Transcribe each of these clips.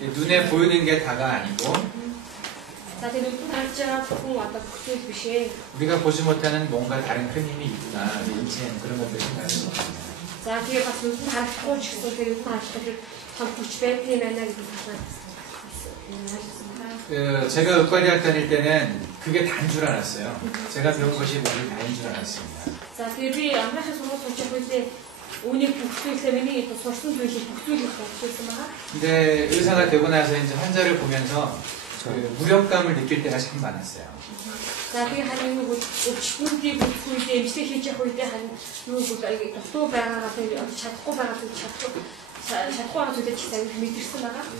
눈에 보이는 게 다가 아니고 우리가 보지 못하는 뭔가 다른 큰 힘이 있구나. 인체에는 그런 것들을 생각할 수 있습니다. 제가 의과대학 다닐 때는 그게 다인 줄 알았어요. 제가 배운 것이 모두 다인 줄 알았습니다. 근데 의사가 되고 나서 이제 환자를 보면서 그 무력감을 느낄 때가 참 많았어요.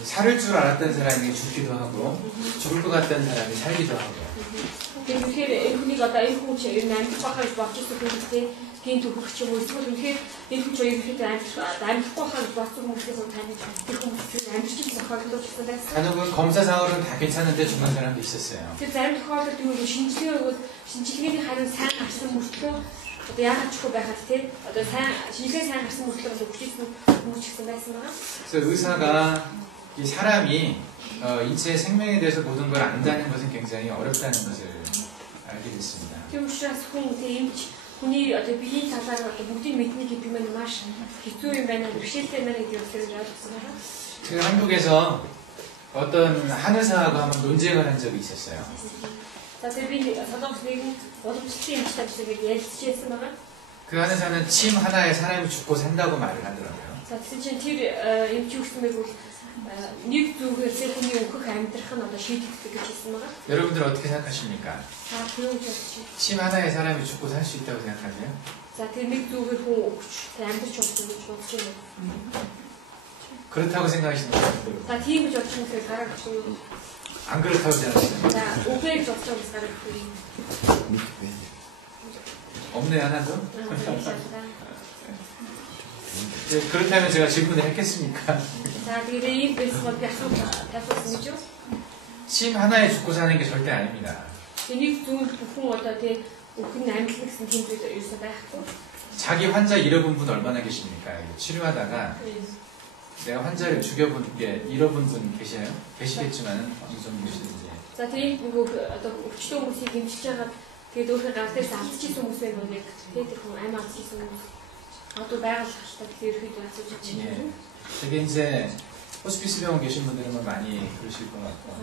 살을 줄 알았던 사람이 죽기도 하고 죽을 것 같던 사람이 살기도 하고. 간혹은 검사상으로는 다 괜찮은데 죽는 사람도 있었어요. 그래서 의사가 이 사람이 인체의 생명에 대해서 모든 걸 안다는 것은 굉장히 어렵다는 것을 알게 됐습니다. 제가 한국에서 어떤 한의사하고 한번 논쟁을 한 적이 있었어요. 그 한의사는 침 하나에 사람이 죽고 산다고 말을 하더라고요. 여러분들 어떻게 생각하십니까? 침 하나에 사람이 죽고 살 수 있다고 생각하세요? 그렇다고 생각하시는 분들? 안 그렇다고 생각하시는 분들? 없네 하나도? 그렇다면 제가 질문을 했겠습니까? 침 하나에 죽고 사는 게 절대 아닙니다. 자기 환자 잃어본 분 얼마나 계십니까? 치료하다가 내가 환자를 죽여본 게 잃어본 분 계셔요? 계시겠지만 어느 정도 계시는지. 되게 이제 호스피스 병원 계신 분들은 많이 그러실 것 같고.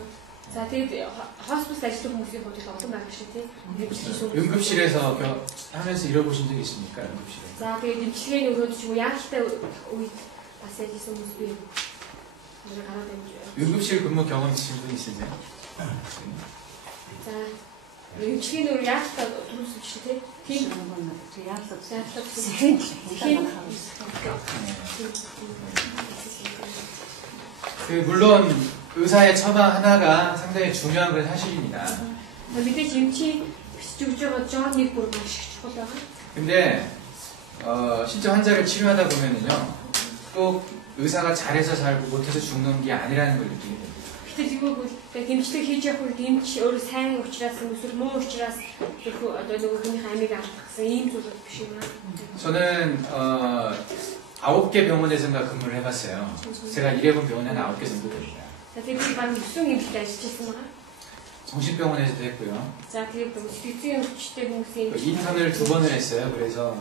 응급실에서 하면서 잃어보신 적 있습니까? 응급실 근무 경험 있으신 분 있으세요? 물론 의사의 처방 하나가 상당히 중요한 건 사실입니다. 근데 실제 환자를 치료하다 보면은요, 꼭 의사가 잘해서 살고 못해서 죽는 게 아니라는 걸 느끼게 됩니다. 저는 9개 병원에서인가 근무를 해봤어요. 제가 일해본 병원이 한 9개 정도 됩니다. 정신병원에서도 했고요. 인턴을 2번을 했어요. 그래서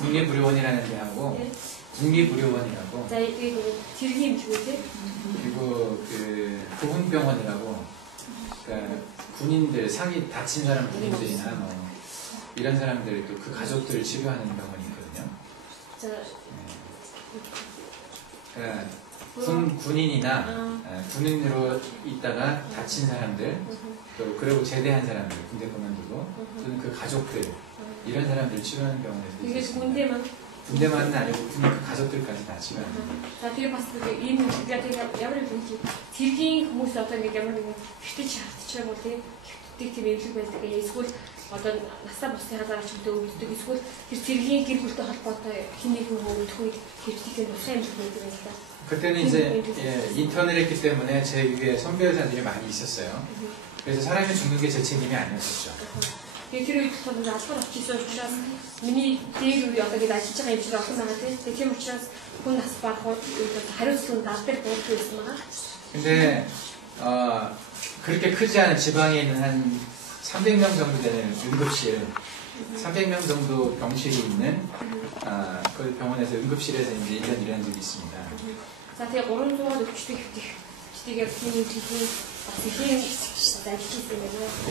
국립의료원이라는 데하고 국립의료원이라고, 그리고 구훈병원이라고, 그러니까 군인들, 상이 다친 사람 군인들이나 뭐 이런 사람들 또 그 가족들을 치료하는 병원이 있거든요. 그러니까 군인이나 군인으로 있다가 다친 사람들, 또 그리고 제대한 사람들, 군대 그만두고, 또는 그 가족들, 이런 사람들 치료하는 병원에서 있었습니다. 군대만은 아니고 군인 그 가족들까지 다 치료합니다. 그때는 이제 인턴을 했기 때문에 제 위에 선배자들이 많이 있었어요. 그래서 사람이 죽는 게 제 책임이 아니었었죠. тэр үед бол албаар очижсэн учраас миний дээр үе одоо гээд ажиллаж байгаа юм шиг олон байгаа тийм учраас хүн нас барах үед хариуцлага дар дээр буух байсан байгаа. 근데 그렇게 크지 않은 지방에 있는 한 300명 정도 되는 응급실, 300명 정도 병실이 있는 그 병원에서 응급실에서 이제 1년 일한 적이 있습니다. 자, 제가 오른쪽으로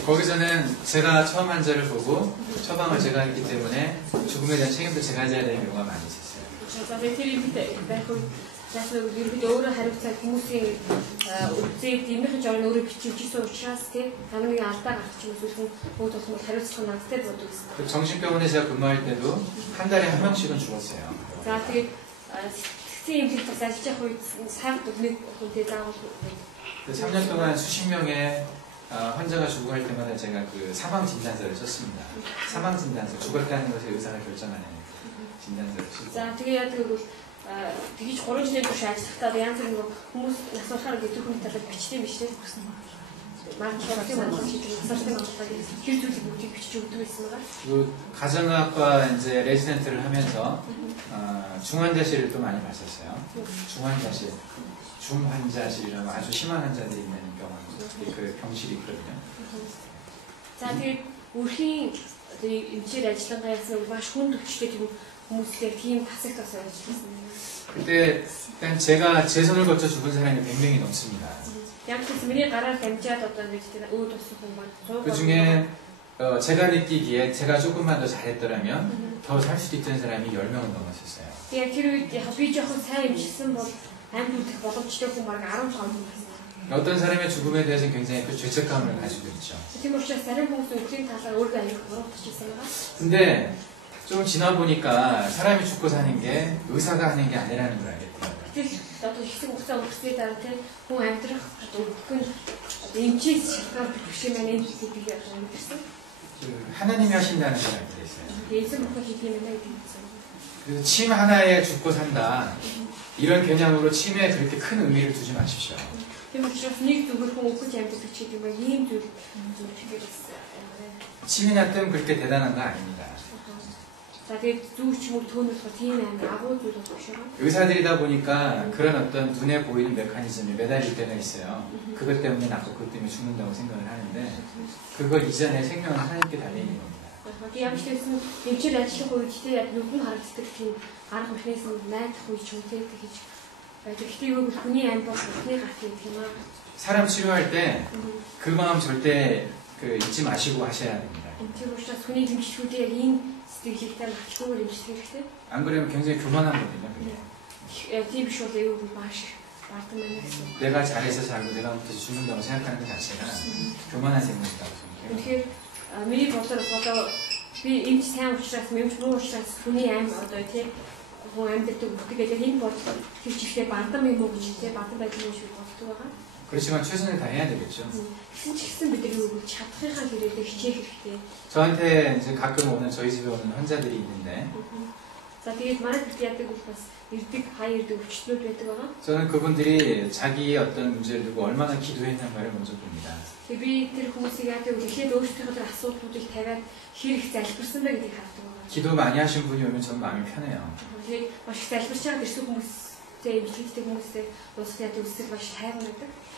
거기서는 제가 처음 환자를 보고 처방을 제가 했기 때문에 죽음에 대한 책임도 제가 져야 되는 경우가 많이 있었어요. өөрө хариуцаад хүмүүсийн үзээд иймэрхүү журам өөрө бичиж учраас хамгийн алдаа гарч юмсгүй бүгд болох хариуцлага надтай боддог гэсэн. 정신병원에서 근무할 때도 한 달에 한 명씩은 죽었어요. За тэгээд 특히 임직 бас ажиллаж байх үед сард нэг хүнтэй заавал 3년 동안 수십 명의 환자가 죽고 할 때마다 제가 그 사망 진단서를 썼습니다. 사망 진단서, 죽었다는 것을 의사가 결정하는 진단서를 썼습니다. За тэгээд тэгж 3 жилийн турш ажиллахдаа янз бүр хүмүүс насварахаар гэдэг хүн талаар бичдэг юм шүү дээ. маркетинг 만들기 서스템 만들기 기술이 뭐지 비추고 있습니다. 그 가정의학과 이제 레지던트를 하면서 중환자실을 또 많이 봤었어요. 중환자실, 중환자실이라고 아주 심한 환자들이 있는 병원, 그 병실이 있거든요. 자, 그 우리 임실 ажиллагааяас маш хүнд өвчтэй хүмүүстэй тийм тасагт тасаа ажилласан. 그때 일단 제가 제 손을 거쳐 죽은 사람이 100명이 넘습니다. 그 중에 제가 느끼기에 제가 조금만 더 잘했더라면 더 살 수도 있던 사람이 10명은 넘었었어요. 어떤 사람의 죽음에 대해서 굉장히 그 죄책감을 가지고 있죠. 근데 좀 지나 보니까 사람이 죽고 사는 게 의사가 하는 게 아니라는 걸 알겠더라고요. 하나님이 하신다는 걸 알게 됐어요. 그래서 침 하나에 죽고 산다. 이런 개념으로 침에 그렇게 큰 의미를 두지 마십시오. 침이 났든 그렇게 대단한 거 아닙니다. 의사들이다 보니까 그런 어떤 눈에 보이는 메커니즘에 매달릴 때가 있어요. 그것 때문에 낫고 그것 때문에 죽는다고 생각을 하는데 그걸 이전에 생명은 하나님께 달려있는 겁니다. 사람 치료할 때 그 마음 절대 잊지 마시고 하셔야 됩니다. 안 그러면 굉장히 교만한 거거든요. 내가 잘해서 살고 내가 못해서 죽는다고 생각하는 것 자체가 교만한 생각이라고 생각해요. 그렇지만 최선을 다해야 되겠죠. 저한테 이제 가끔 오는 저희 집에 오는 환자들이 있는데 저는 그분들이 자기의 어떤 문제를 두고 얼마나 기도했는가를 먼저 봅니다. 기도 많이 하신 분이 오면 전 마음이 편해요.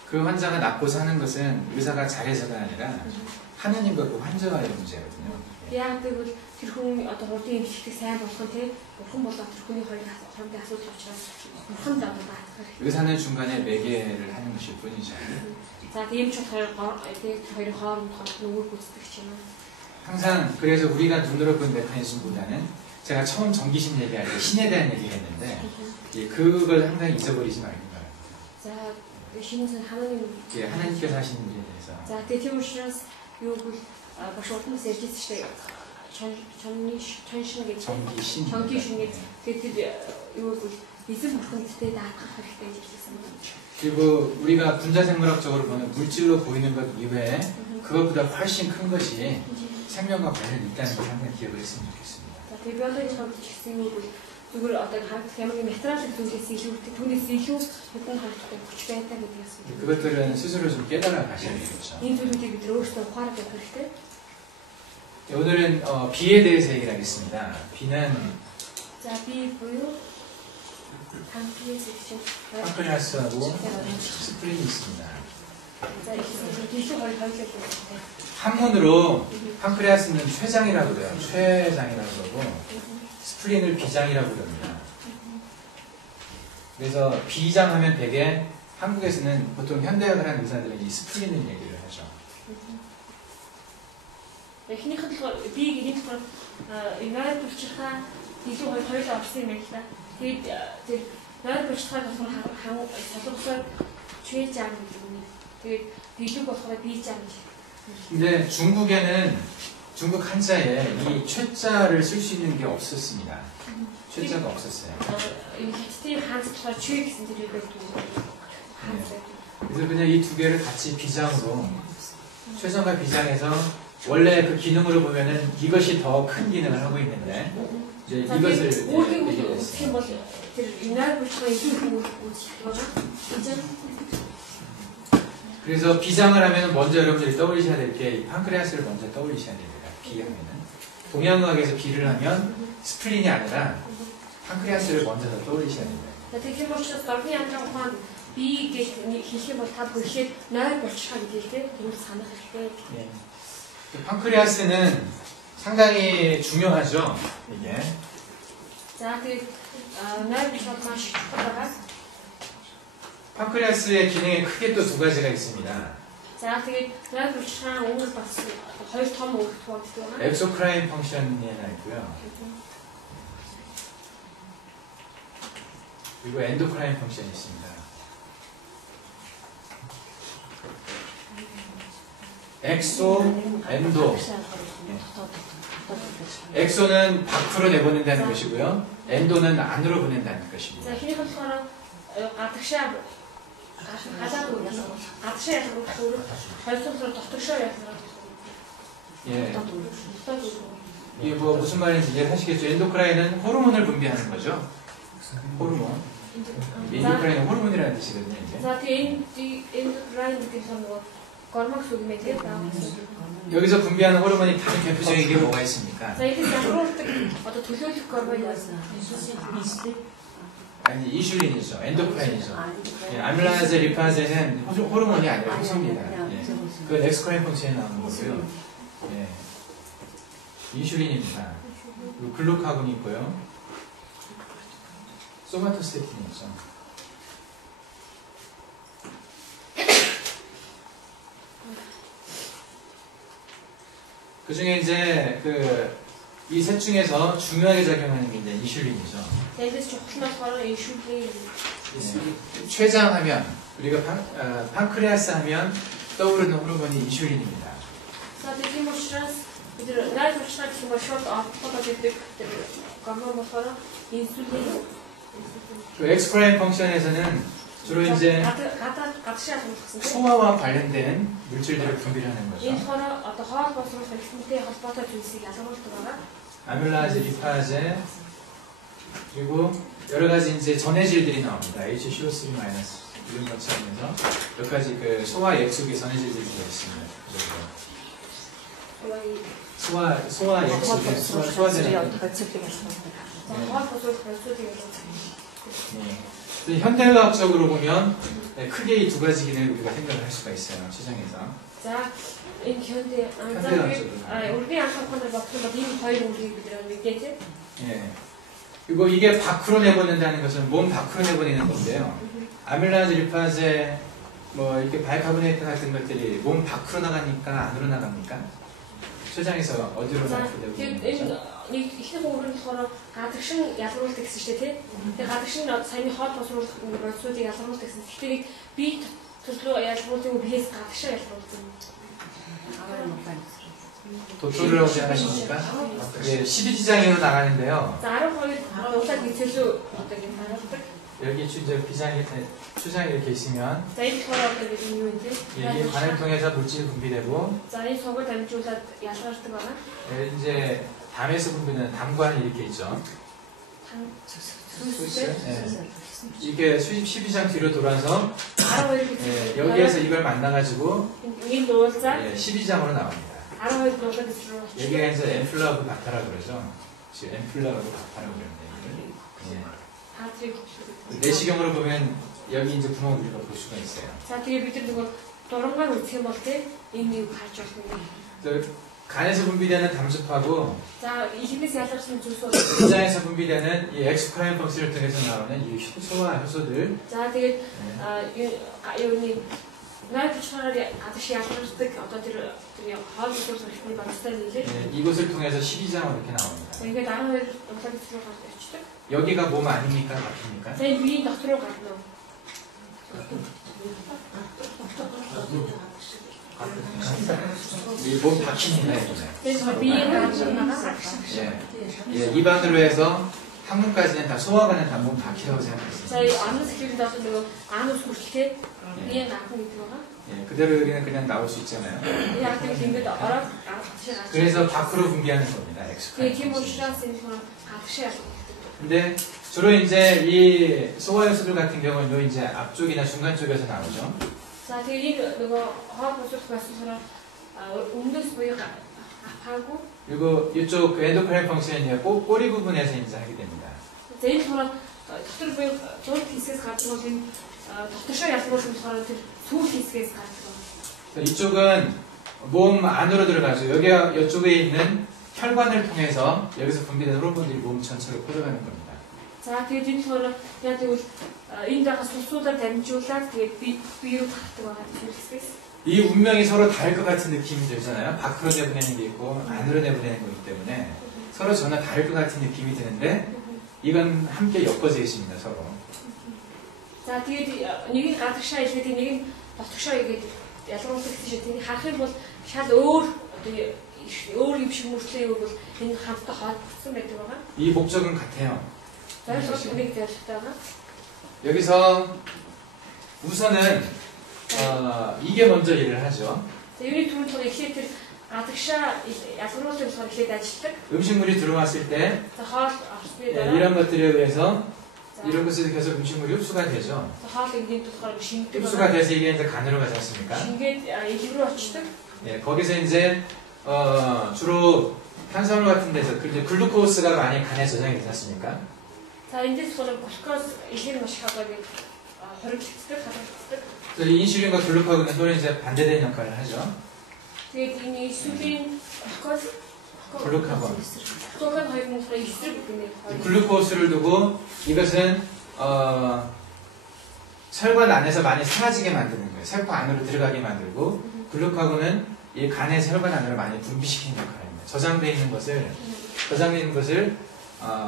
그 환자가 낫고 사는 것은 의사가 잘해서가 아니라 하나님과 그 환자와의 문제거든요. 의사는 중간에 매개를 하는 것일 뿐이죠. 항상 그래서 우리가 눈으로 본 메커니즘보다는 제가 처음 전기신 얘기할 때 신에 대한 얘기를 했는데 그걸 항상 잊어버리지 말고 하나님께서 하시는 일에 대해서 그리고 우리가 분자생물학적으로 보는 물질로 보이는 것 이외에 그것보다 훨씬 큰 것이 생명과 관련이 있다는 걸 항상 기억을 했으면 좋겠습니다. 그것들은 스스로 좀 깨달아 가셔야 되겠죠. 오늘은 B에 대해서 얘기를 하겠습니다. B는 자, B 뭐요? 단피의 섹션. 팡크레아스하고 스프린이 있습니다. 자, 이제 뒤쪽 거의 가르쳐볼 건데. 한문으로 팡크레아스는 췌장이라고 그래요. 췌장이라고 그러고 스프린을 비장이라고 그럽니다. 그래서 비장 하면 되게 한국에서는 보통 현대학을 하는 의사들은 이 스프린을 얘기를 하죠. эхний хөдөлгөөн би гэрийн болохоор нойр булчирхаа илүү хоёулаа орсон юм байна л да. Тэгээд тэр нойр булчирхаа болохоор салгасаар 최장 гэдэг юм. тэгээд билэг болохоор 비장. 근데 중국 한자에 이 최자를 쓸 수 있는 게 없었습니다. 최자가 없었어요. 이 хятадын хаанч болохоор 최 гэсэн тэр үг байдаг. 그래서 그냥 이 두 개를 같이 비장으로 최장과 비장해서 원래 그 기능으로 보면은 이것이 더 큰 기능을 하고 있는데 이제 이것을 얘기했어요. 그래서 비장을 하면 먼저 여러분들이 떠올리셔야 될 게 팡크레아스를 먼저 떠올리셔야 됩니다. 비하면은 동양의학에서 비를 하면 스프린이 아니라 팡크레아스를 먼저 더 떠올리셔야 됩니다. Тэгэхээр учраас орны яндрын ухаанд би гэж хэлэх юм бол та бүхэн нойр булчирхаа гэдэг тийм санах хэрэгтэй. 팡크레아스는 상당히 중요하죠. 이게. 자, 그 нойр булчирхаа маш чухал. 팡크레아스의 기능에 크게 또 두 가지가 있습니다. 자, тэгээд нойр булчирхаа үүрэг бас хоёр том үүрэгт хуваагддаг. 엑소크라인 펑션이 하나 있고요. 그리고 엔도크라인 펑션이 있습니다. 엑소, 엔도. 엑소는 밖으로 내보낸다는 것이고요. 엔도는 안으로 보낸다는 것입니다. 자, 흔히 болохоор гадагшаа гадаад үүрэг. гадагшаа ялах үүрэг, хоёрсоор дотогшоо ялах үүрэг. 예. 이게 뭐 무슨 말인지 이해하시겠죠? 엔도크라인은 호르몬을 분비하는 거죠. 호르몬. 엔도크라인은 호르몬이라는 뜻이거든요. 이제. 자, 엔도크라인 гэдэг нь нөгөө гормон гэсэн үг юм тийм үү? 여기서 분비하는 호르몬이 다른 대표적인 게 뭐가 있습니까? 자, 이게 양로르даг одоо төлөөлөх гормон яасан. 아니 이슐린이죠. 엔도크라인이죠. 예, 아밀라제, 리파제는 호르몬이 아니라 효소입니다. 예. 그건 엑스크라인 펑션에 나오는 거고요. 예. 인슐린입니다. 그리고 글루카곤이 있고요. 소마토스테틴이 있죠. 그 중에 이제 이 셋 중에서 중요하게 작용하는 게 이제 인슐린이죠. 췌장하면 우리가 팡크레아스 하면 떠오르는 호르몬이 인슐린입니다. 그 엑스프라임 펑션에서는 주로 이제 소화와 관련된 물질들을 분비를 하는 거죠. 아밀라제, 리파제, 그리고 여러 가지 이제 전해질들이 나옵니다. HCO3- 이런 것처럼해서 몇 가지 그 소화 액속의 전해질들이 들어있습니다. 소화 액속의 소화되는. 네. 현대의학적으로 보면 크게 이 두 가지 기능을 우리가 생각을 할 수가 있어요. 시장에서. 자, 이 현대 우리 안타까운 것보다 이 хоёр 우리 비들어는 예. 그리고 이게 밖으로 내보낸다는 것은 몸 밖으로 내보내는 건데요. 아밀라제, 리파제, 뭐 이렇게 바이카보네이트 같은 것들이 몸 밖으로 나가니까 안으로 나갑니까? 췌장에서 어디로 나가게 되고 их өөрөөр нь болохоор гадагшин ялгаруулдаг гэсэн шүү дээ, тийм. Тэгээ гадагшин саяны хоол босруулах процессыг ялгаруулдаг гэсэн. Тэгэхээр би төрлөө ялгаруулдаг уу биес гадагшаа ялгаруулдаг. 도토리라고 생각하십니까? 예, 12지장으로 나가는데요. 자, 12 удаад нийцэлүү одоо ингэ харуулдаг. 여기 이제 추장이 이렇게 있으면 자, 이 болохоор одоо юу юм те? 여기 관을 통해서 물질이 분비되고 자, 이 속을 담жуулаад ялгардаг байна. 이제 담에서 분비는 담관이 이렇게 있죠. 이게 12장 뒤로 돌아서 여기에서 이걸 만나가지고 12장으로 나옵니다. 12 дугаар гэсрүү очиж. 여기가 이제 앰플라우드 바타라 그러죠. 지금 앰플라우드 바타라고 그러는데 Хаатрыг. 내시경으로 보면 여기 이제 구멍을 우리가 볼 수가 있어요. За тэгээ бид нар нөгөө дурангаар үзэх юм бол тэ энэ юу харж байна. 또 간에서 분비되는 담즙하고 За ихнээс ялгарсан зүйлсүүд. 위장에서 분비되는 이 엑스크라인 펑스를 통해서 나오는 이 효소와 효소들. За тэгээд юуны 나이트처럼 아저씨 ялгардаг одоо тэр хоол уус хэрэгтэй багцтай зүйлээ. 이곳을 통해서 12장으로 이렇게 나옵니다. Тэгээд 12 дугаар гэсрүү гарч ирчихдэг. 여기가 몸 아닙니까? 맞습니까? За энэ биеийн дотор руу гарна уу? 이 몸 박힌이네. 그래서 비행을 하잖아. 예, 입안으로 해서 항문까지는 다 소화관은 다 몸 박히라고 생각했어요. 자, 이 안으로 스킬을 다서 내가 안으로 스킬게 비행 안 하고 있더라. 예, 그대로 여기는 그냥 나올 수 있잖아요. 이 안에 생겨도 알아. 그래서 밖으로 분비하는 겁니다. 그 엑스크라인. 팀을 시작하는 거랑 같이 근데 주로 이제 이 소화효소들 같은 경우는 요 이제 앞쪽이나 중간 쪽에서 나오죠. 자, тэгээд нөгөө хоол уусах байсан өмнөөс буюу 하고 그리고 이쪽 그 엔도크라인 펑션이 꼬리 부분에서 이제 하게 됩니다. 자, энэ болохоор дотор буюу зур хэсгээс гардаг бол энэ дотошоо ялгуулсан болохоор тэр сүүл хэсгээс гардаг. 이쪽은 몸 안으로 들어가죠. 여기 이쪽에 있는 혈관을 통해서 여기서 분비되는 호르몬들이 몸 전체로 퍼져가는 겁니다. За, тэгээд энэ болохоор яг тэгвэл энэ дагаас цусуудаар дамжуулаад тэгээд бие로 гардаг байгаа тэр хэсгээс. 이 운명이 서로 다를 것 같은 느낌이 들잖아요. 밖으로 내보내는 게 있고 안으로 내보내는 거기 때문에 서로 전혀 다를 것 같은 느낌이 드는데 이건 함께 엮어져 있습니다. 서로. За, тэгээд нэг нь гадагшаа ихэд нэг нь дотгошоо игээд ялгуулдаг гэж тийм харах юм бол шал өөр өөр юм шиг мөртлөө юу бол энэ хамтдаа холбогдсон байдаг байгаа. 이 목적은 같아요. За, нэг зүйлтэйгаа. 여기서 우선은 이게 먼저 일을 하죠. За, юуны түрүүнд болохоор эхлээд тэр гадагшаа ялгуулдаг болохоор эхлээд ажилладаг. 음식물이 들어왔을 때 За, хоол авсны дараа 이런 것들에 의해서 이런 것에서 계속 음식물이 흡수가 되죠. хоол ингээд болохоор шингэдэг. 흡수가 돼서 이게 이제 간으로 가지 않습니까? шингээд элэг рүү очдог. 예, 거기서 이제 주로 탄수화물 같은 데서 이제 글루코스가 많이 간에 저장이 되지 않습니까? За, эндээс болохоор глюкоз элэг маш хаваагийн хоригддаг, хадгалдаг. 그래서 이 인슐린과 글루카곤은 서로 이제 반대되는 역할을 하죠. Тэгээд энэ инсулин, 글루카곤. глюкоз хоёр нь болохоор эсрэг гэдэг нь. 글루코스를 두고 이것은 혈관 안에서 많이 사라지게 만드는 거예요. 세포 안으로 들어가게 만들고 글루카곤은 이 간에서 혈관 안으로 많이 분비시키는 역할을 합니다. 저장되어 있는 것을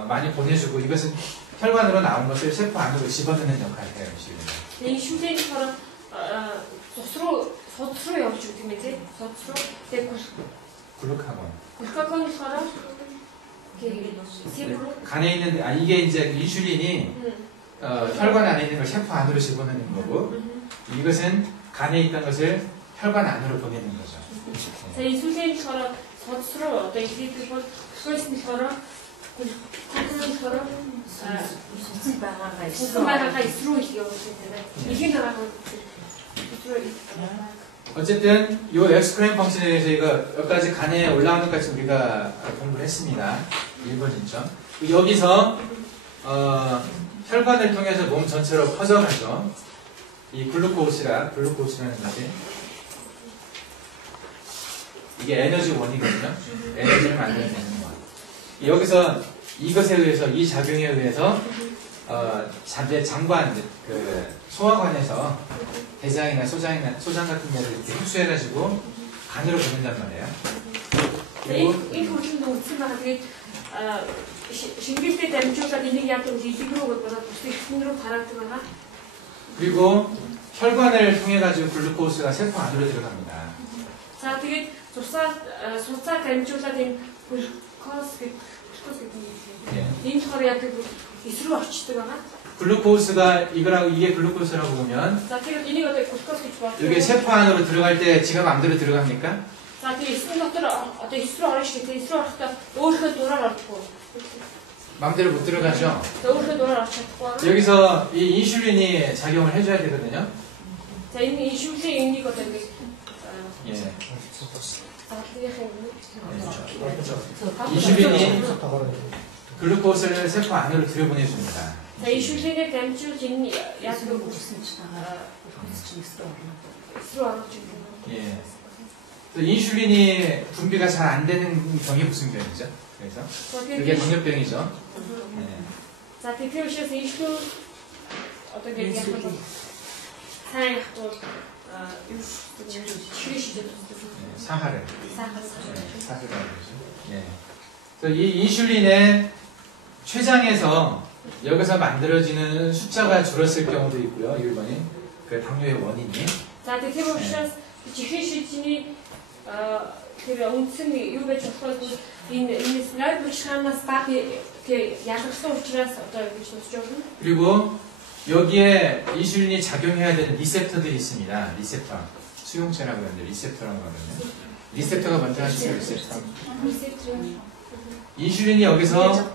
많이 보내주고 이것은 혈관으로 나온 것을 세포 안으로 집어넣는 역할을 해요. Энэ инсулин болохоор цус руу явж өгдөг юм тий. цус руу тэгээд 글루카곤. глюкоз болохоор 세포로 간에 있는 이게 이제 인슐린이 혈관 안에 있는 걸 세포 안으로 집어넣는 거고 이것은 간에 있던 것을 혈관 안으로 보내는 거죠. 자, 인슐린 болохоор цус руу одоо ихэдэг бол глюкоз нь болохоор байгаа эсрүү их явуулдаг юм. 이게 나가고 어쨌든 이 엑스크라인 펑션에 대해서 이거 몇 가지 간에 올라오는 것까지 우리가 공부를 했습니다. 1번 있죠. 여기서 혈관을 통해서 몸 전체로 퍼져가죠. 이 글루코스라는 것이 이게 에너지 원이거든요. 에너지를 만들어내는 거. 여기서 이것에 의해서 이 작용에 의해서 장관 그 소화관에서 대장이나 소장 같은 데를 이렇게 흡수해가지고 간으로 보낸단 말이에요. 그리고 이 고충도 웃으면 되게 신길 때 댐쪽가 이게 약간 리그로 보다 신으로 바라들어가. 그리고 혈관을 통해 가지고 글루코스가 세포 안으로 들어갑니다. 자, 되게 소사 댐쪽가 된 글루코스 이 처리 약간 이스로 очдөг. 글루코스가 이거라고 이게 글루코스라고 보면 자, 그리고 이거 글루코스 이게 세포 안으로 들어갈 때 지가 마음대로 들어갑니까? 자, 그 이스로 어떤 이스로 어르시 때 이스로 어르다 өөрийнхөө дураар ордгоо. 마음대로 못 들어가죠. өөрийнхөө дураар орчихгүй. 여기서 이 인슐린이 작용을 해줘야 되거든요. 자, 이 인슐린 이거 되게 인슐린이 글루코스를 세포 안으로 들여보내줍니다. 자, 인슐린의 댐주진 약을 예. 인슐린이 분비가 잘 안 되는 병이 무슨 병이죠? 그래서 그게 당뇨병이죠. 네. 자, 대표적으로 인슐린 어떻게 약간 사양 또 사하를 예. 그래서 이 인슐린의 췌장에서 여기서 만들어지는 숫자가 줄었을 경우도 있고요. 1번이 그 당뇨의 원인이. 자, 대표적으로 чих은 шийдний тэр үндсэн юу байж болохгүй энэ нойр булчирханаас баг ялгарсан учраас одоо гэж бодож байна. 그리고 여기에 인슐린이 작용해야 되는 리셉터들이 있습니다. 리셉터. 수용체라고 하는데 리셉터라고 하거든요. 리셉터가 먼저 하시죠. 리셉터. 인슐린이 여기서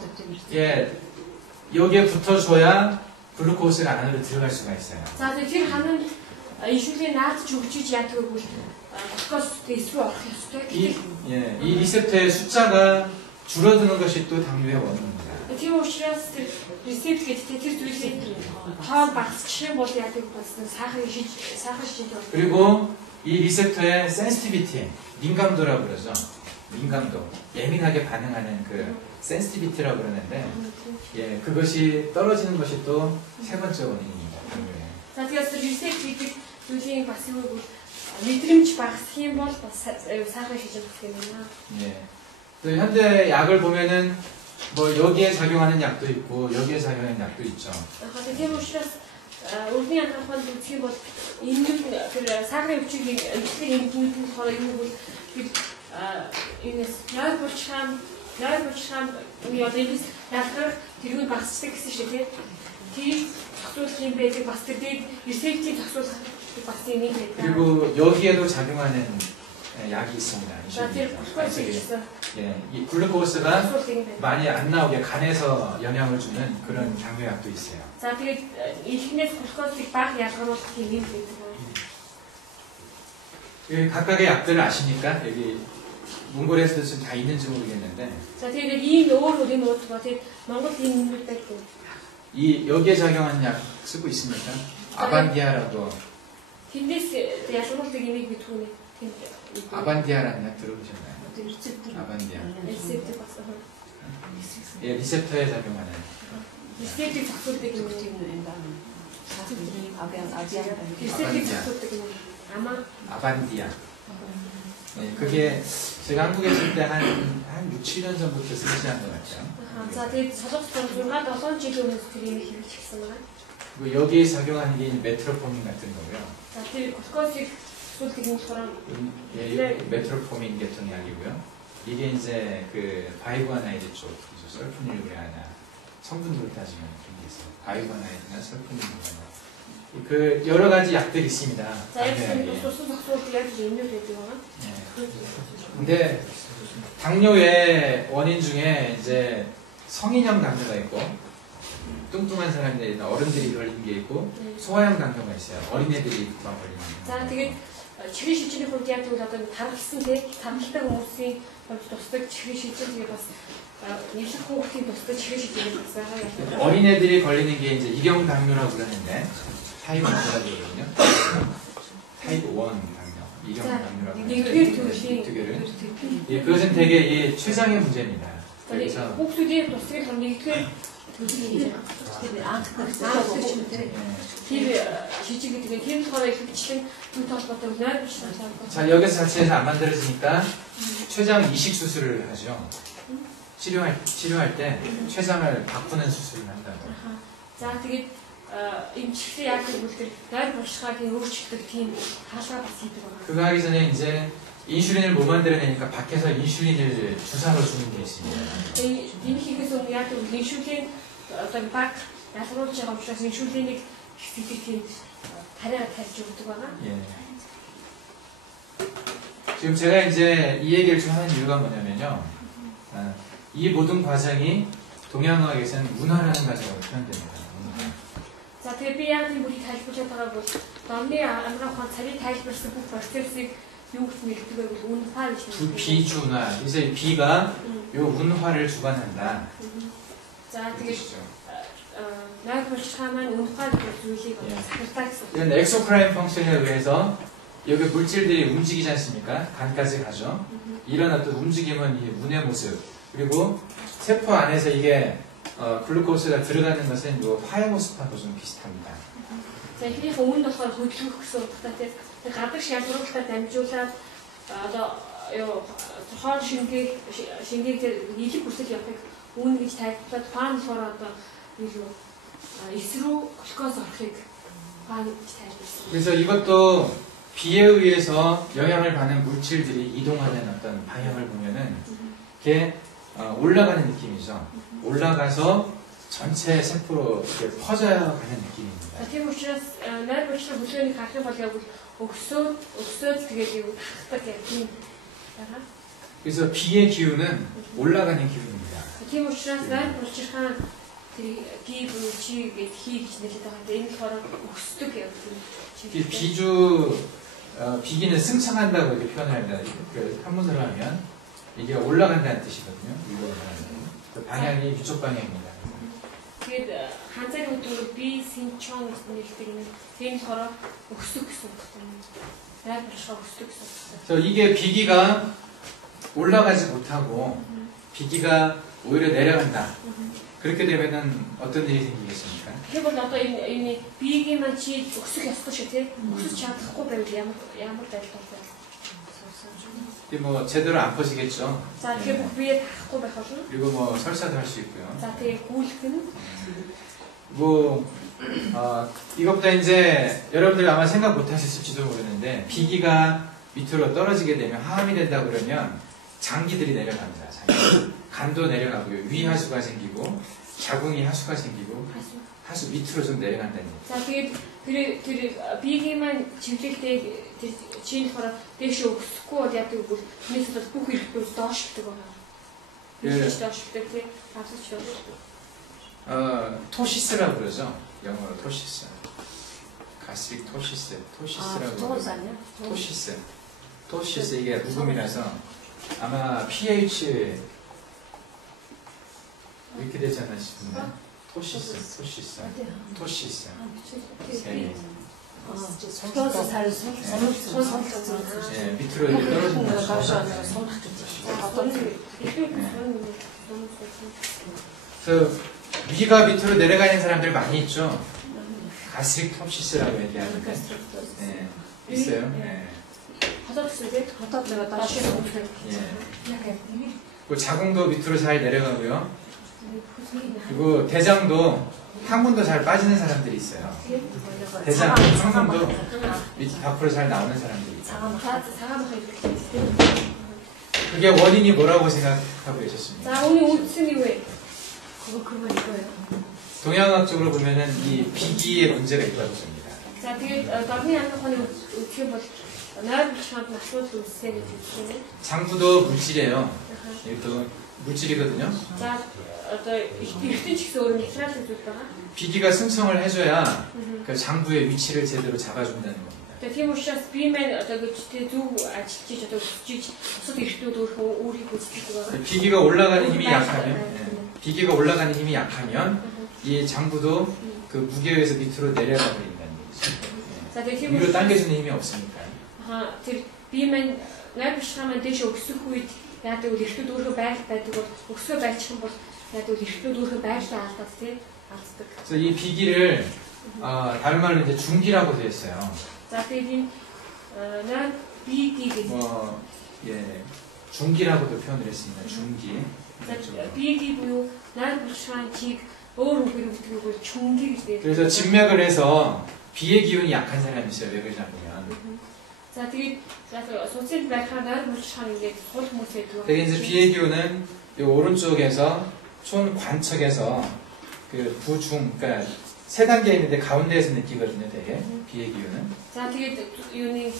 여기에 붙어줘야 글루코스가 안으로 들어갈 수가 있어요. 자, тэр хаан 인슐린 наадч өгчиж яадаг вэ? 글루코스 эсрүү орох ёстой. 이 리셉터의 숫자가 줄어드는 것이 또 당뇨의 원인입니다. Тийм учраас рецепт гэдэг тэр зүйлийг тоо багасчих юм бол яадаг бас сахар шийдэл. 그리고 이 리셉터의 센시티비티, 민감도라고 그러죠. 민감도, 예민하게 반응하는 그 센시티비티라고 그러는데, 예, 그것이 떨어지는 것이 또 세 번째 원인입니다. 당뇨에. 자, 그래서 리셉트 гэдэг зүйлийн бас юу мэдрэмж багасх юм бол бас сахар шийдэл гэх юм байна. 예. 또 현대 약을 보면은 뭐 여기에 작용하는 약도 있고 여기에 작용하는 약도 있죠. Тийм учраас өрний анхаарал үзэх юм бол энэ тэр сахарын өвчнийг эмчлэг эмгэнүүд болохоор юу бол энэс нойр булчирхам үе одоо энэс ялгарх тэрүүн багасдаг гэсэн шүү дээ. Тийм зохицуулах юм байдаг бас тэр дээр рецептийг зохицуулах бас юм байдаг. 그리고 여기에도 작용하는 약이 있습니다. 이 글루코스가 많이 안 나오게 간에서 영향을 주는 그런 당뇨약도 있어요. 자, тэгээд ихнээс глюкозыг бага ялгаруулах юм байдаг. 각각의 약들을 아십니까? 여기 몽골에서도 지금 다 있는지 모르겠는데. 자, тэгээд ийм өөр юм уудгаа тэгээд Монголд ийм юм байдаг. 이 여기에 작용하는 약 쓰고 있습니까? 아반디아라고. 힌디스 ялгаруулдаг юмыг би түүний 아반디아라는 약 들어보셨나요? 아반디아. 예, 리셉터에 작용하는. 리셉터에 작용되는 아반디아. 예, 그게 제가 한국에 있을 때 한 6, 7년 전부터 쓰기 시작한 것 같아요. 자, тэгээд солонгост 6-7 жилийн өмнөөс тэр юм хэрэгжсэн байна. 그리고 여기에 작용하는 게 메트로포민 같은 거고요. 자, тэр 글루코스ыг 예, 메트로포민 계통 약이고요. 이게 이제 그 바이구아나이드 쪽이죠. 설프닐루레아나 성분으로 따지면 그런 게 있어요. 바이구아나이드나 설프닐루레아나. 그 여러 가지 약들이 있습니다. 근데 당뇨의 원인 중에 이제 성인형 당뇨가 있고 뚱뚱한 사람들이 어른들이 걸리는 게 있고 소아형 당뇨가 있어요. 어린애들이 금방 걸리는. 자, 되게 чих은 шижний хувьд яг тэгвэл одоо тархсан тий тархалтай хүмүүсийн хувьд тусдаг чих은 шижил тэгээ бас нийлэх хүүхдийн тусдаг чих은 шижил бас байгаа. 어린애들이 걸리는 게 이제 일형 당뇨라고 그러는데 타입 1이라고 그러거든요. 타입 1 당뇨, 일형 당뇨라고 하는데 두 개를. 예, 그것은 되게 이 췌장의 문제입니다. 그래서 хүүхдүүдийн тусдаг 한 нэгдүгээр төлөвлөж 자, 여기서 자체에서 안 만들어지니까 췌장 이식 수술을 하죠. 치료할 때 췌장을 바꾸는 수술을 한다고. 자, тэгээд эмчилгээ яг тэгвэл нойр булшгагийн өөрчлөлт тийм хаалгаа бас хийдэг байна. 그거 하기 전에 이제 인슐린을 못 만들어내니까 밖에서 인슐린을 주사로 주는 게 있습니다. Энэ хийхээс өмнө яг тэгвэл ин슐ин одоо баг ялгаруулж байгаа учраас ин슐инийг хэсэгдэх тийм тариа тарьж өгдөг байгаа. 예. 지금 제가 이제 이 얘기를 좀 하는 이유가 뭐냐면요. 이 모든 과정이 동양의학에서는 문화라는 과정으로 표현됩니다. 자, тэгээд би яг энэ бүхийг тайлбарлаж байгаа бол домны амрах ухаан царийг тайлбарласан бүх процессыг юу гэж нэгддэг вэ? 운화 гэж 두 비준화. 그래서 이 비가 요 운화를 주관한다. За тэгээд найр булчирхай маань 운화 гэх зүйлийг захирдаа гэсэн. 이런 엑소크라인 펑션에 의해서 여기 물질들이 움직이지 않습니까? 간까지 가죠. 이런 어떤 움직임은 이 문의 모습 그리고 세포 안에서 이게 글루코스가 들어가는 것은 요 화의 모습하고 좀 비슷합니다. За эхнийх өмнө болохоор хөдөлгөх гэсэн утгатай тийм гадар шалгуулалтаар дамжуулаад одоо юу хоол шингээг нийлэг бүсэл явахыг үүн гэж тайлбарлаад фан болохоор одоо юу эсрүү глюкоз орохыг фан гэж тайлбарласан. 그래서 이것도 비에 의해서 영향을 받는 물질들이 이동하는 어떤 방향을 보면은 이게 올라가는 느낌이죠. 올라가서 전체 세포로 이렇게 퍼져가는 느낌입니다. Тийм учраас найр булчирхай бүлгээний харахын бол яг өгсөөд тэгээд юу хахдаг яг тийм байгаа. 그래서 비의 기운은 올라가는 기운입니다. Тийм учраас найр булчирхай тэр 기 부치 гэж хий гэж нэрлэдэг байгаа. Энэ болохоор өгсдөг яг 이 비주 비기는 승천한다고 이렇게 표현을 합니다. 그 한문으로 하면 이게 올라간다는 뜻이거든요. 이거 그 방향이 위쪽 방향입니다. тэгээд ханцаар өдрөөр би синчон гэж нэрлэдэг юм. Тийм болохоор өгсөг гэсэн үг байна. найр булчирхай өгсдөг гэсэн үг. 그래서 이게 비기가 올라가지 못하고 비기가 오히려 내려간다. 그렇게 되면은 어떤 일이 생기겠습니까? Тэгэхээр бол одоо энэ биегийн маань чи өсөх ёстой шүү тий. Өсөж чадахгүй байвал ямар байдал болов? 이게 뭐 제대로 안 퍼지겠죠. За тэгэхээр бүх биеэ тахгүй байх болно. 그리고 뭐 설사도 할 수 있고요. За тэгээ гүйлэх нь 뭐 이것보다 이제 여러분들 아마 생각 못 하셨을지도 모르는데 비기가 밑으로 떨어지게 되면 하암이 된다 그러면 장기들이 내려갑니다. 장기. 간도 내려가고요. 위하수가 생기고 자궁이 하수가 생기고 하수 밑으로 좀 내려간다는 얘기죠. За тэгээд тэр биегийн маань чиглэлтэй тэр чинь болохоор дээш өсөхгүй бол яадаг вэ? Тэрнээс бол бүх хэрэгтүүд доошилдог байгаа. Дээш доошилдог тий. авсч байна. 토시스라고 그러죠. 영어로 토시스. 가스릭 토시스. 토시스라고 그러죠. 토시스 이게 묵음이라서 아마 pH 이렇게 되지 않나 싶은데 토시스. 예, 밑으로 떨어지는 거죠. 그래서 위가 밑으로 내려가는 사람들 많이 있죠. 가스릭 톱시스라고 얘기하는데 네, 있어요. 네. 그 자궁도 밑으로 잘 내려가고요. 그리고 대장도 항문도 잘 빠지는 사람들이 있어요. 대장, 항문도 밑 밖으로 잘 나오는 사람들이 있어요. 그게 원인이 뭐라고 생각하고 계셨습니까? 자, 오늘 웃음이 왜? 그거 이거예요. 동양학적으로 보면은 이 비기의 문제가 있다고 봅니다. 자, тэгээд дарны анхны үтгэх бол найр булчирхайд асуудал үүссэн гэж үзсэн. 장부도 물질이에요. 이것도 물질이거든요. 자, одоо эртэн ч гэсэн өөр материалын зүйл байгаа. 비기가 승성을 해줘야 그 장부의 위치를 제대로 잡아준다는 겁니다. Тэгээд тийм учраас би маань одоо гэж зөв ажиллаж одоо өсөж бусад эртнүүд өөрийнхөө үздэг байгаа. 비기가 올라가는 힘이 약하면, 비기가 올라가는 힘이 약하면 이 장부도 그 무게에 의해서 밑으로 내려가 버린다는 얘기죠. 위로 당겨주는 힘이 없으니까. тэр би маань найр булчирхай маань дэше өсөх үед яадаг бол эртнүүд өөрийнхөө байдал байдаг бол өсгөө байчих юм бол яадаг бол эртнүүд өөрийнхөө байдлаа алдаад тий алддаг. 그래서 이 비기를 다른 말로 이제 중기라고 되어 있어요. За тэгээд найр 비기 뭐 예, 중기라고도 표현을 했습니다. 중기. 비기 буюу найр булчирхайн чиг өөр үгээр өгдөг 중기 гэж. 그래서 진맥을 해서 비의 기운이 약한 사람이 있어요. 왜 그러냐면. 자, тэгээд 소циал байхаар найр булчирхай ингээд сул хүмүүс байдаг. 되게 이제 비의 기운은 이 오른쪽에서 촌 관측에서 그 부중, 그러니까 세 단계 있는데 가운데에서 느끼거든요. 되게 비의 기운은. 자, тэгээд юуны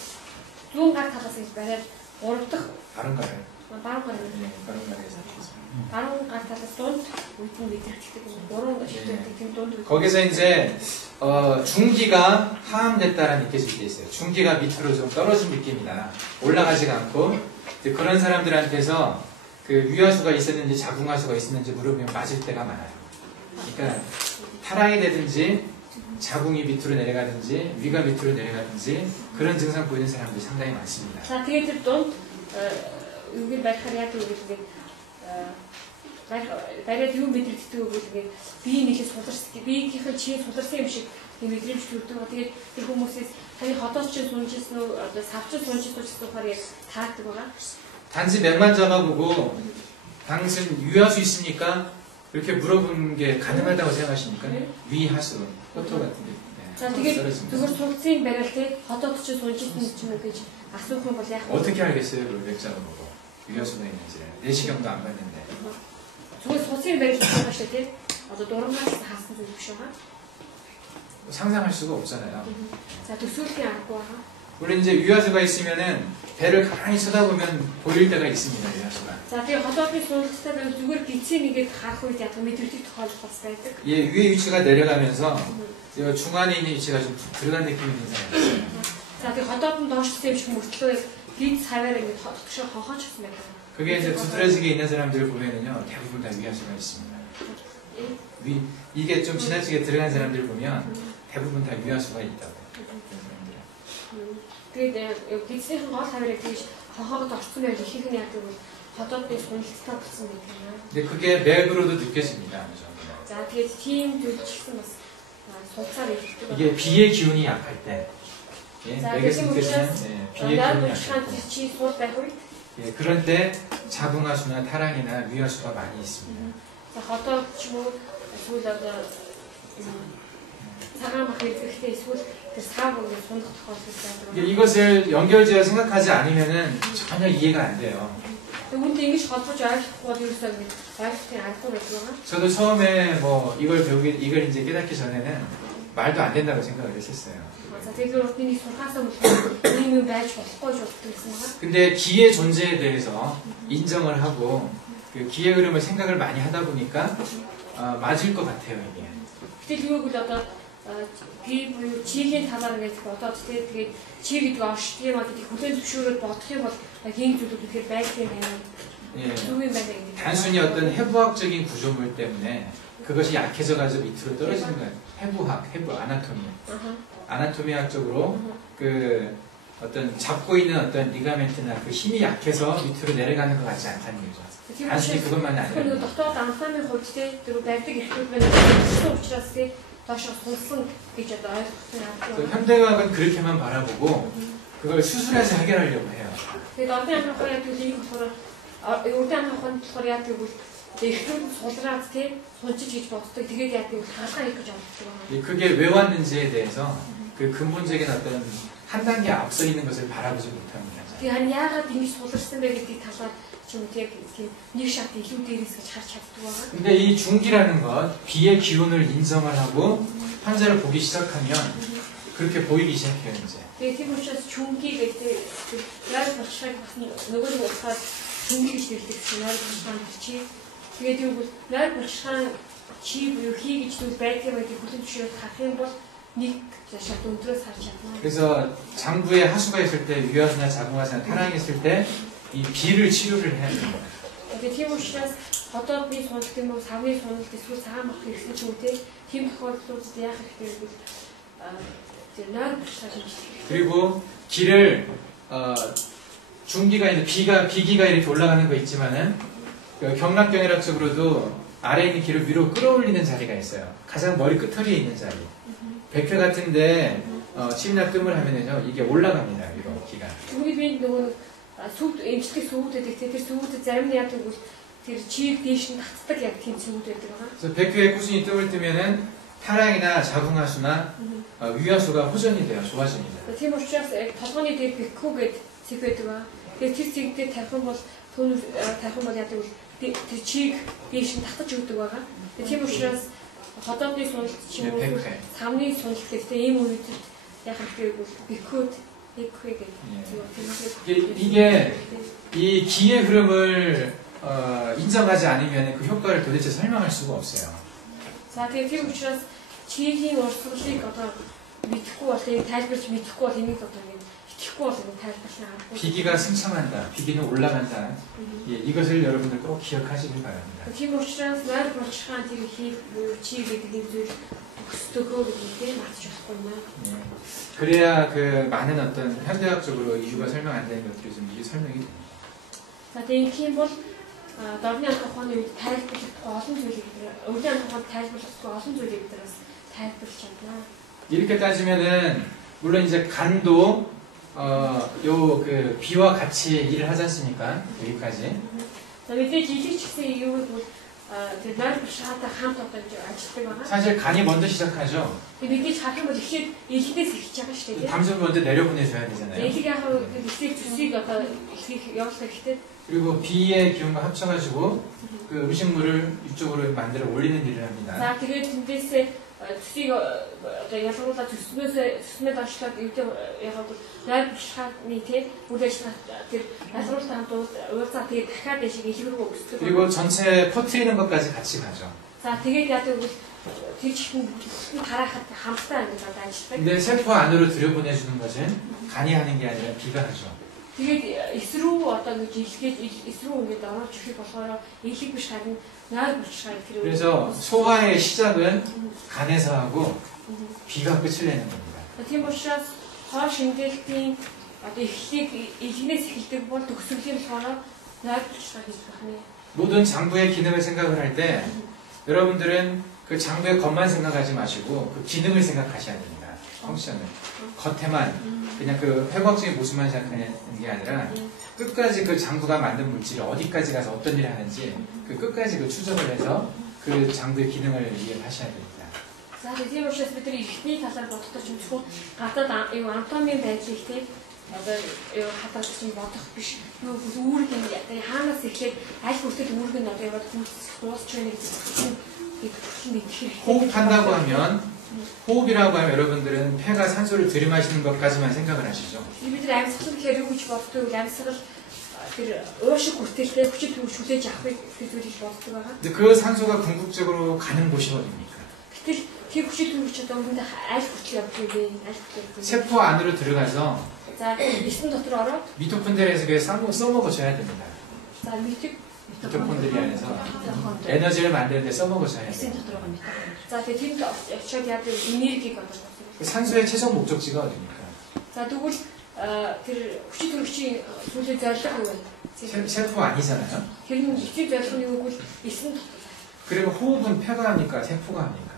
зүүн гар талаас нь бариад 3 дахь 바른가요? 바로 가는 예, 바른가르에서 있습니다. 바로 가다가 돈 우선 밑에 그런 돈 거기서 이제 중기가 하함됐다라는 느껴질 때 있어요. 중기가 밑으로 좀 떨어진 느낌이다. 올라가지가 않고 그런 사람들한테서 그 위화수가 있었는지 자궁화수가 있었는지 물어보면 맞을 때가 많아요. 그러니까 타락이 되든지 자궁이 밑으로 내려가든지 위가 밑으로 내려가든지 그런 증상 보이는 사람들이 상당히 많습니다. 자, тэгээд дунд үгээр байхаар яг үгээр тэгээд бариад юу мэдрэгддэг вэ гэдэг бие нэхээ суларсан биеийнхээ чи суларсан юм шиг тийм мэдрэмж төрдөг. Тэгээд тэр хүмүүсээс таны хотоос ч сүнжсэн үү одоо савч сүнжсэн үү гэхээр яг таардаг байгаа. 단지 맥만 잡아보고 당신 위화수 있습니까? 이렇게 물어보는 게 가능하다고 생각하십니까? 위하수, 포토 같은 게. 자, тэгээд зөвхөн сулцын бариал те хотоос ч сүнжсэн ч юм уу гэж асуух юм бол яг 어떻게 알겠어요? 그걸 맥장을 보고 위화수가 있는지를 내시경도 안 봤는데. зөвхөн сулцын бариал гэж байна те. Одоо дурмаас хаасан зүйл биш байгаа. 상상할 수가 없잖아요. 자, төсөөлтийн аргагүй байгаа. 물론 이제 위화수가 있으면은 배를 가만히 쳐다보면 보일 때가 있습니다. 위화수가. За, тэгээд хотоодны суулттай байвал зүгээр гизээ нэгээд харах үед яг мэдрэгдэх тохиолдол бас байдаг. 예, 위의 위치가 내려가면서 중간에 있는 위치가 좀 들어간 느낌이 있는 사람이 있어요. За, тэгээд хотоод нь доош зэмж мөртлөө гиз цаваар ингээд дотгошоо хохооч гэсэн байдаг. 그게 이제 두드러지게 있는 사람들을 보면은요, 대부분 다 위화수가 있습니다. 이게 좀 지나치게 들어간 사람들을 보면 대부분 다 위화수가 있다고. Тэгээд гизийн гол хаврыг тэгж хохоогод орсон байл ихэнх нь яадаг вэ? Хотоодны суулттай болсон байдаг юм. 근데 그게 맥으로도 느껴집니다. 어느 정도. За, тэгээд тийм зүйлчсэн бас суулцаар ирдэг. 이게 비의 기운이 약할 때, 예, 자, 맥에서 그래서 느껴지는 비의 나도 기운이 약할 시간 때, 뒤치 수업 байх үед 예, 그런 때 자궁화수나 타랑이나 위화수가 많이 있습니다. за хотоод ч юм уу эсвэл одоо цагаан мах хэрэгтэй эсвэл тэр сав ингээд сундах тохиолдол байдаг. 이것을 연결지어 생각하지 않으면은 전혀 이해가 안 돼요. үүнтэй ингэж холбож ойлгохгүй бол ерөөсөө ингэ ойлгохын аргагүй байдаг. 저도 처음에 뭐 이걸 이제 깨닫기 전에는 말도 안 된다고 생각을 했었어요. За тэгээд урд нэг сурхаасаа үлдээ ийм юм байж болохгүй ч боддог гэсэн байгаа. 근데 기의 존재에 대해서 인정을 하고 그 기의 흐름을 생각을 많이 하다 보니까 맞을 것 같아요 이게. Гэтэл юу гэвэл одоо би буюу чигийн талаар гэж бодоод тэгээд чи гэдэг оршдог юм аа гэдэг хүлээн зөвшөөрөд бодох юм бол ийм зүйлүүд ихээр байдаг юм байна. 예, зөв юм байна гэдэг. 단순히 어떤 해부학적인 구조물 때문에 그것이 약해져가지고 밑으로 떨어지는 거예요. 해부 아나토미. 아나토미학적으로 그 어떤 잡고 있는 어떤 리가멘트나 그 힘이 약해서 밑으로 내려가는 것 같지 않다는 거죠. 단순히 그것만은 아니에요. дотоод анхны хувьд тэр барьдаг ихүүд байна. гэсэн учраас доошоо сулсан гэж одоо ойлгохын аргагүй. 현대과학은 그렇게만 바라보고 그걸 수술해서 해결하려고 해요. Тэгээд одоо ямар хаяа төлөйг болохоор урд анхны болохоор яа гэвэл ихүүд сулраад тий сулжиж гэж боддог. Тэгээд яа гэвэл хаалгаа хийх гэж боддог байна. 그게 왜 왔는지에 대해서 그 근본적인 어떤 한 단계 앞서 있는 것을 바라보지 못합니다. Тэгээд яагаад ингэж суларсан бэ гэдгийг талаар 좀 тийм нэг шат илүү дээрээс гэж харж чаддаг байгаа. 근데 이 중기라는 것, 비의 기운을 인정을 하고 환자를 보기 시작하면 그렇게 보이기 시작해요 이제. Тэгээд тийм учраас чүнги гэдэг яг багшааг бас нөгөө нэг утгаар чүнги гэж хэлдэг чинь яг багшаан чи. Тэгээд юу бол яг багшаан чи юу хий гэж зүйл байдаг байдаг хүлэн зөвшөөрөх харах юм бол нэг шат өндрөөс харж чадна. 그래서 장부에 하수가 있을 때, 위화수나 자궁화수나 타랑이 있을 때 이 비를 치료를 해야 됩니다. Тэгээд тийм учраас одоо би суулт юм уу савны суналт эсвэл цагаан мах гэсэн ч үү тийм тохиолдлууд яах хэрэгтэй вэ? тэр нойр багшааж. 그리고 기를 중기가 있는 비기가 이렇게 올라가는 거 있지만은 그 경락경혈학적으로도 아래에 있는 기를 위로 끌어올리는 자리가 있어요. 가장 머리 끝털이에 있는 자리. 백회 같은데 침략뜸을 하면은요 이게 올라갑니다 위로 기가. Түүний би нөгөө сүд эмчилгээ сүуд гэдэг тэр сүуд зарим нь яадаг бол тэр чийг дээш нь татдаг яг тийм сүуд байдаг байгаа. 그래서 백회에 꾸준히 뜸을 뜨면은 타랑이나 자궁하수나 위화수가 호전이 돼요. 좋아집니다. Тийм учраас толгойн дээр бэкхүү гэдэг цэг байдаг байгаа. Тэгээд тэр цэгдээ тарих юм бол түүний тарих юм бол яадаг бол тэр чийг дээш нь татаж өгдөг байгаа. Тийм учраас хотоодны суналт ч юм уу самны суналт гэдэг ийм үед яг хэрэгтэй бол бэкхүүд 에코에게 이게 이 기의 흐름을 인정하지 않으면 그 효과를 도대체 설명할 수가 없어요. За тэгээд тэр учраас чигийн урсгалыг одоо мэдхгүй бол тэгээд тайлбарч мэдхгүй бол энийг одоо ингэ итгэхгүй бол ингэ тайлбарлах аргагүй. 비기가 승천한다. 비기는 올라간다. 예, 이것을 여러분들 꼭 기억하시길 바랍니다. Тийм учраас нойр булчхан тэр хийх чи гэдэг энэ зүйл өсдөгөө гэдгийг мартаж болохгүй наа. 예, 그래야 그 많은 어떤 현대학적으로 이유가 설명 안 되는 것들이 좀 이유 설명이 됩니다. За тэгээд тийм бол дорны анхаахны үед тайлбарлах олон зүйлийг өвлийн анхаахад тайлбарлах олон зүйлийг бид бас тайлбарлаж чадна. 이렇게 따지면은 물론 이제 간도 요 그 비와 같이 일을 하지 않습니까? 여기까지. За мэдээж илэг ч гэсэн юу гэвэл тэр нойр булчхантай хамт одоо ажилладаг байна. 사실 간이 먼저 시작하죠. Мэдээж харах юм бол эхлээд илгээс эхэлж байгаа шүү дээ. 담즙을 먼저 내려보내줘야 되잖아요. илэг яг ихийг зүсийг одоо эхлэх явуулах хэрэгтэй. 그리고 비의 기운과 합쳐가지고 그 음식물을 이쪽으로 만들어 올리는 일을 합니다. За тэгээд тэндээсээ зүсийг одоо ялгуулаад зүснээс онцлоод яг нойр булчханы тий үйл ажиллагаа тэр ялгуулалтаа хамт уулзаа тэгээд дахиад яшиг илэг рүү өсдөг. 그리고 전체 퍼트리는 것까지 같이 가죠. За тэгээд яа гэвэл тэр чихэн тарахад хамтдаа ингэж одоо ажилладаг. 근데 세포 안으로 들여보내주는 것은 간이 하는 게 아니라 비가 하죠. Тэгээд эсрүү одоо ингэж илгээд эсрүү ингэж орж ирэх болохоор илэг биш харин нойр булчхаа тэр. 그래서 소화의 시작은 간에서 하고 비가 끝을 내는 겁니다. Тийм учраас хоо шингэлтийн одоо эхлийг илгнээс эхэлдэг бол төгсгөлийн болохоор нойр булчхаа хийж байна. 모든 장부의 기능을 생각을 할 때 여러분들은 그 장부의 겉만 생각하지 마시고 그 기능을 생각하셔야 됩니다. 펑션을. 겉에만 그냥 그 회복적인 모습만 생각하는 게 아니라 끝까지 그 장부가 만든 물질이 어디까지 가서 어떤 일을 하는지 그 끝까지 그 추적을 해서 그 장부의 기능을 이해하셔야 됩니다. За тийм учраас бид нар ихний талаар бодохдоо ч юм уу гадаад юу анатомийн байдлыг тийм одоо юу хатаад ч юм бодох биш. Юу үүрэг юм яа хаанаас эхлээд аль хүртэл үүрэг нь одоо яваад дуусч байна гэдэг 호흡한다고 하면 호흡이라고 하면 여러분들은 폐가 산소를 들이마시는 것까지만 생각을 하시죠. бид нар амьсгал гэхээр юу гэж боддог вэ? амьсгал тэр уушиг хүртэлтэй хүчит төвч хүлээж авахыг хэлж боддог байгаа. 근데 그 산소가 궁극적으로 가는 곳이 어디입니까? гэтэл тэр хүчит төвч одоо үүндээ аль хүртэл явдаг вэ? 알ь хүртэл. 세포 안으로 들어가서 За эсн дотор ороод 미토콘드리아에서 그게 써먹어줘야 됩니다. за 미토콘드리아 안에서 에너지를 만드는데 써먹어줘야 에센 돼요. 들어갑니다. за тэгээд тэнд очиод яадаг энергиг одоо. 산소의 최종 목적지가 어디입니까? За тэгвэл тэр хүчит төвчийн сүүлийн зорилго юу вэ? 세포 아니잖아요. Тэр нь эцэг зорилго нь юу гэвэл эсн дотор. 그리고 호흡은 폐가 합니까? 세포가 합니까?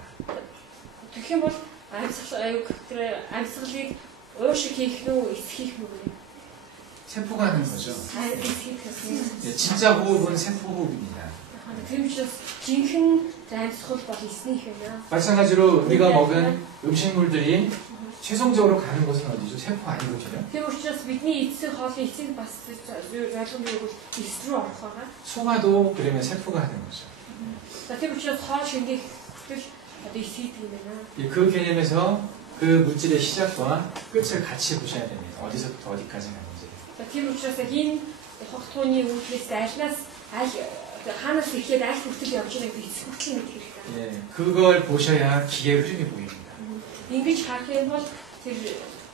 Тэгэх юм бол амьсгал аюуг тэр амьсгалыг уушиг хийх нь эсхийх нь үү? 세포가 하는 거죠. эсхийх гэсэн. 네, 진짜 호흡은 세포 호흡입니다. Тэр учраас жинхэнэ амьсгал бол эснийх байна. 마찬가지로 우리가 먹은 음식물들이 최종적으로 가는 곳은 어디죠? 세포 아니거든요. Тэр учраас бидний эцэг хоолны эцэг бас зорилго нь юу гэвэл эс рүү орох байгаа. 소화도 그러면 세포가 하는 거죠. За тэр учраас хоол шингээх хүртэл одоо эсийдэг юм байна. 그 개념에서 그 물질의 시작과 끝을 같이 보셔야 됩니다. 어디서부터 어디까지 가는지. За тэр учраас энэ хогтууны үйлдэлээс альнаас хаанаас эхлээд аль хүртэл явж байгааг эцэг хүртэл мэдэх хэрэгтэй. 예, 그걸 보셔야 기의 흐름이 보입니다. Ингэж харах юм бол тэр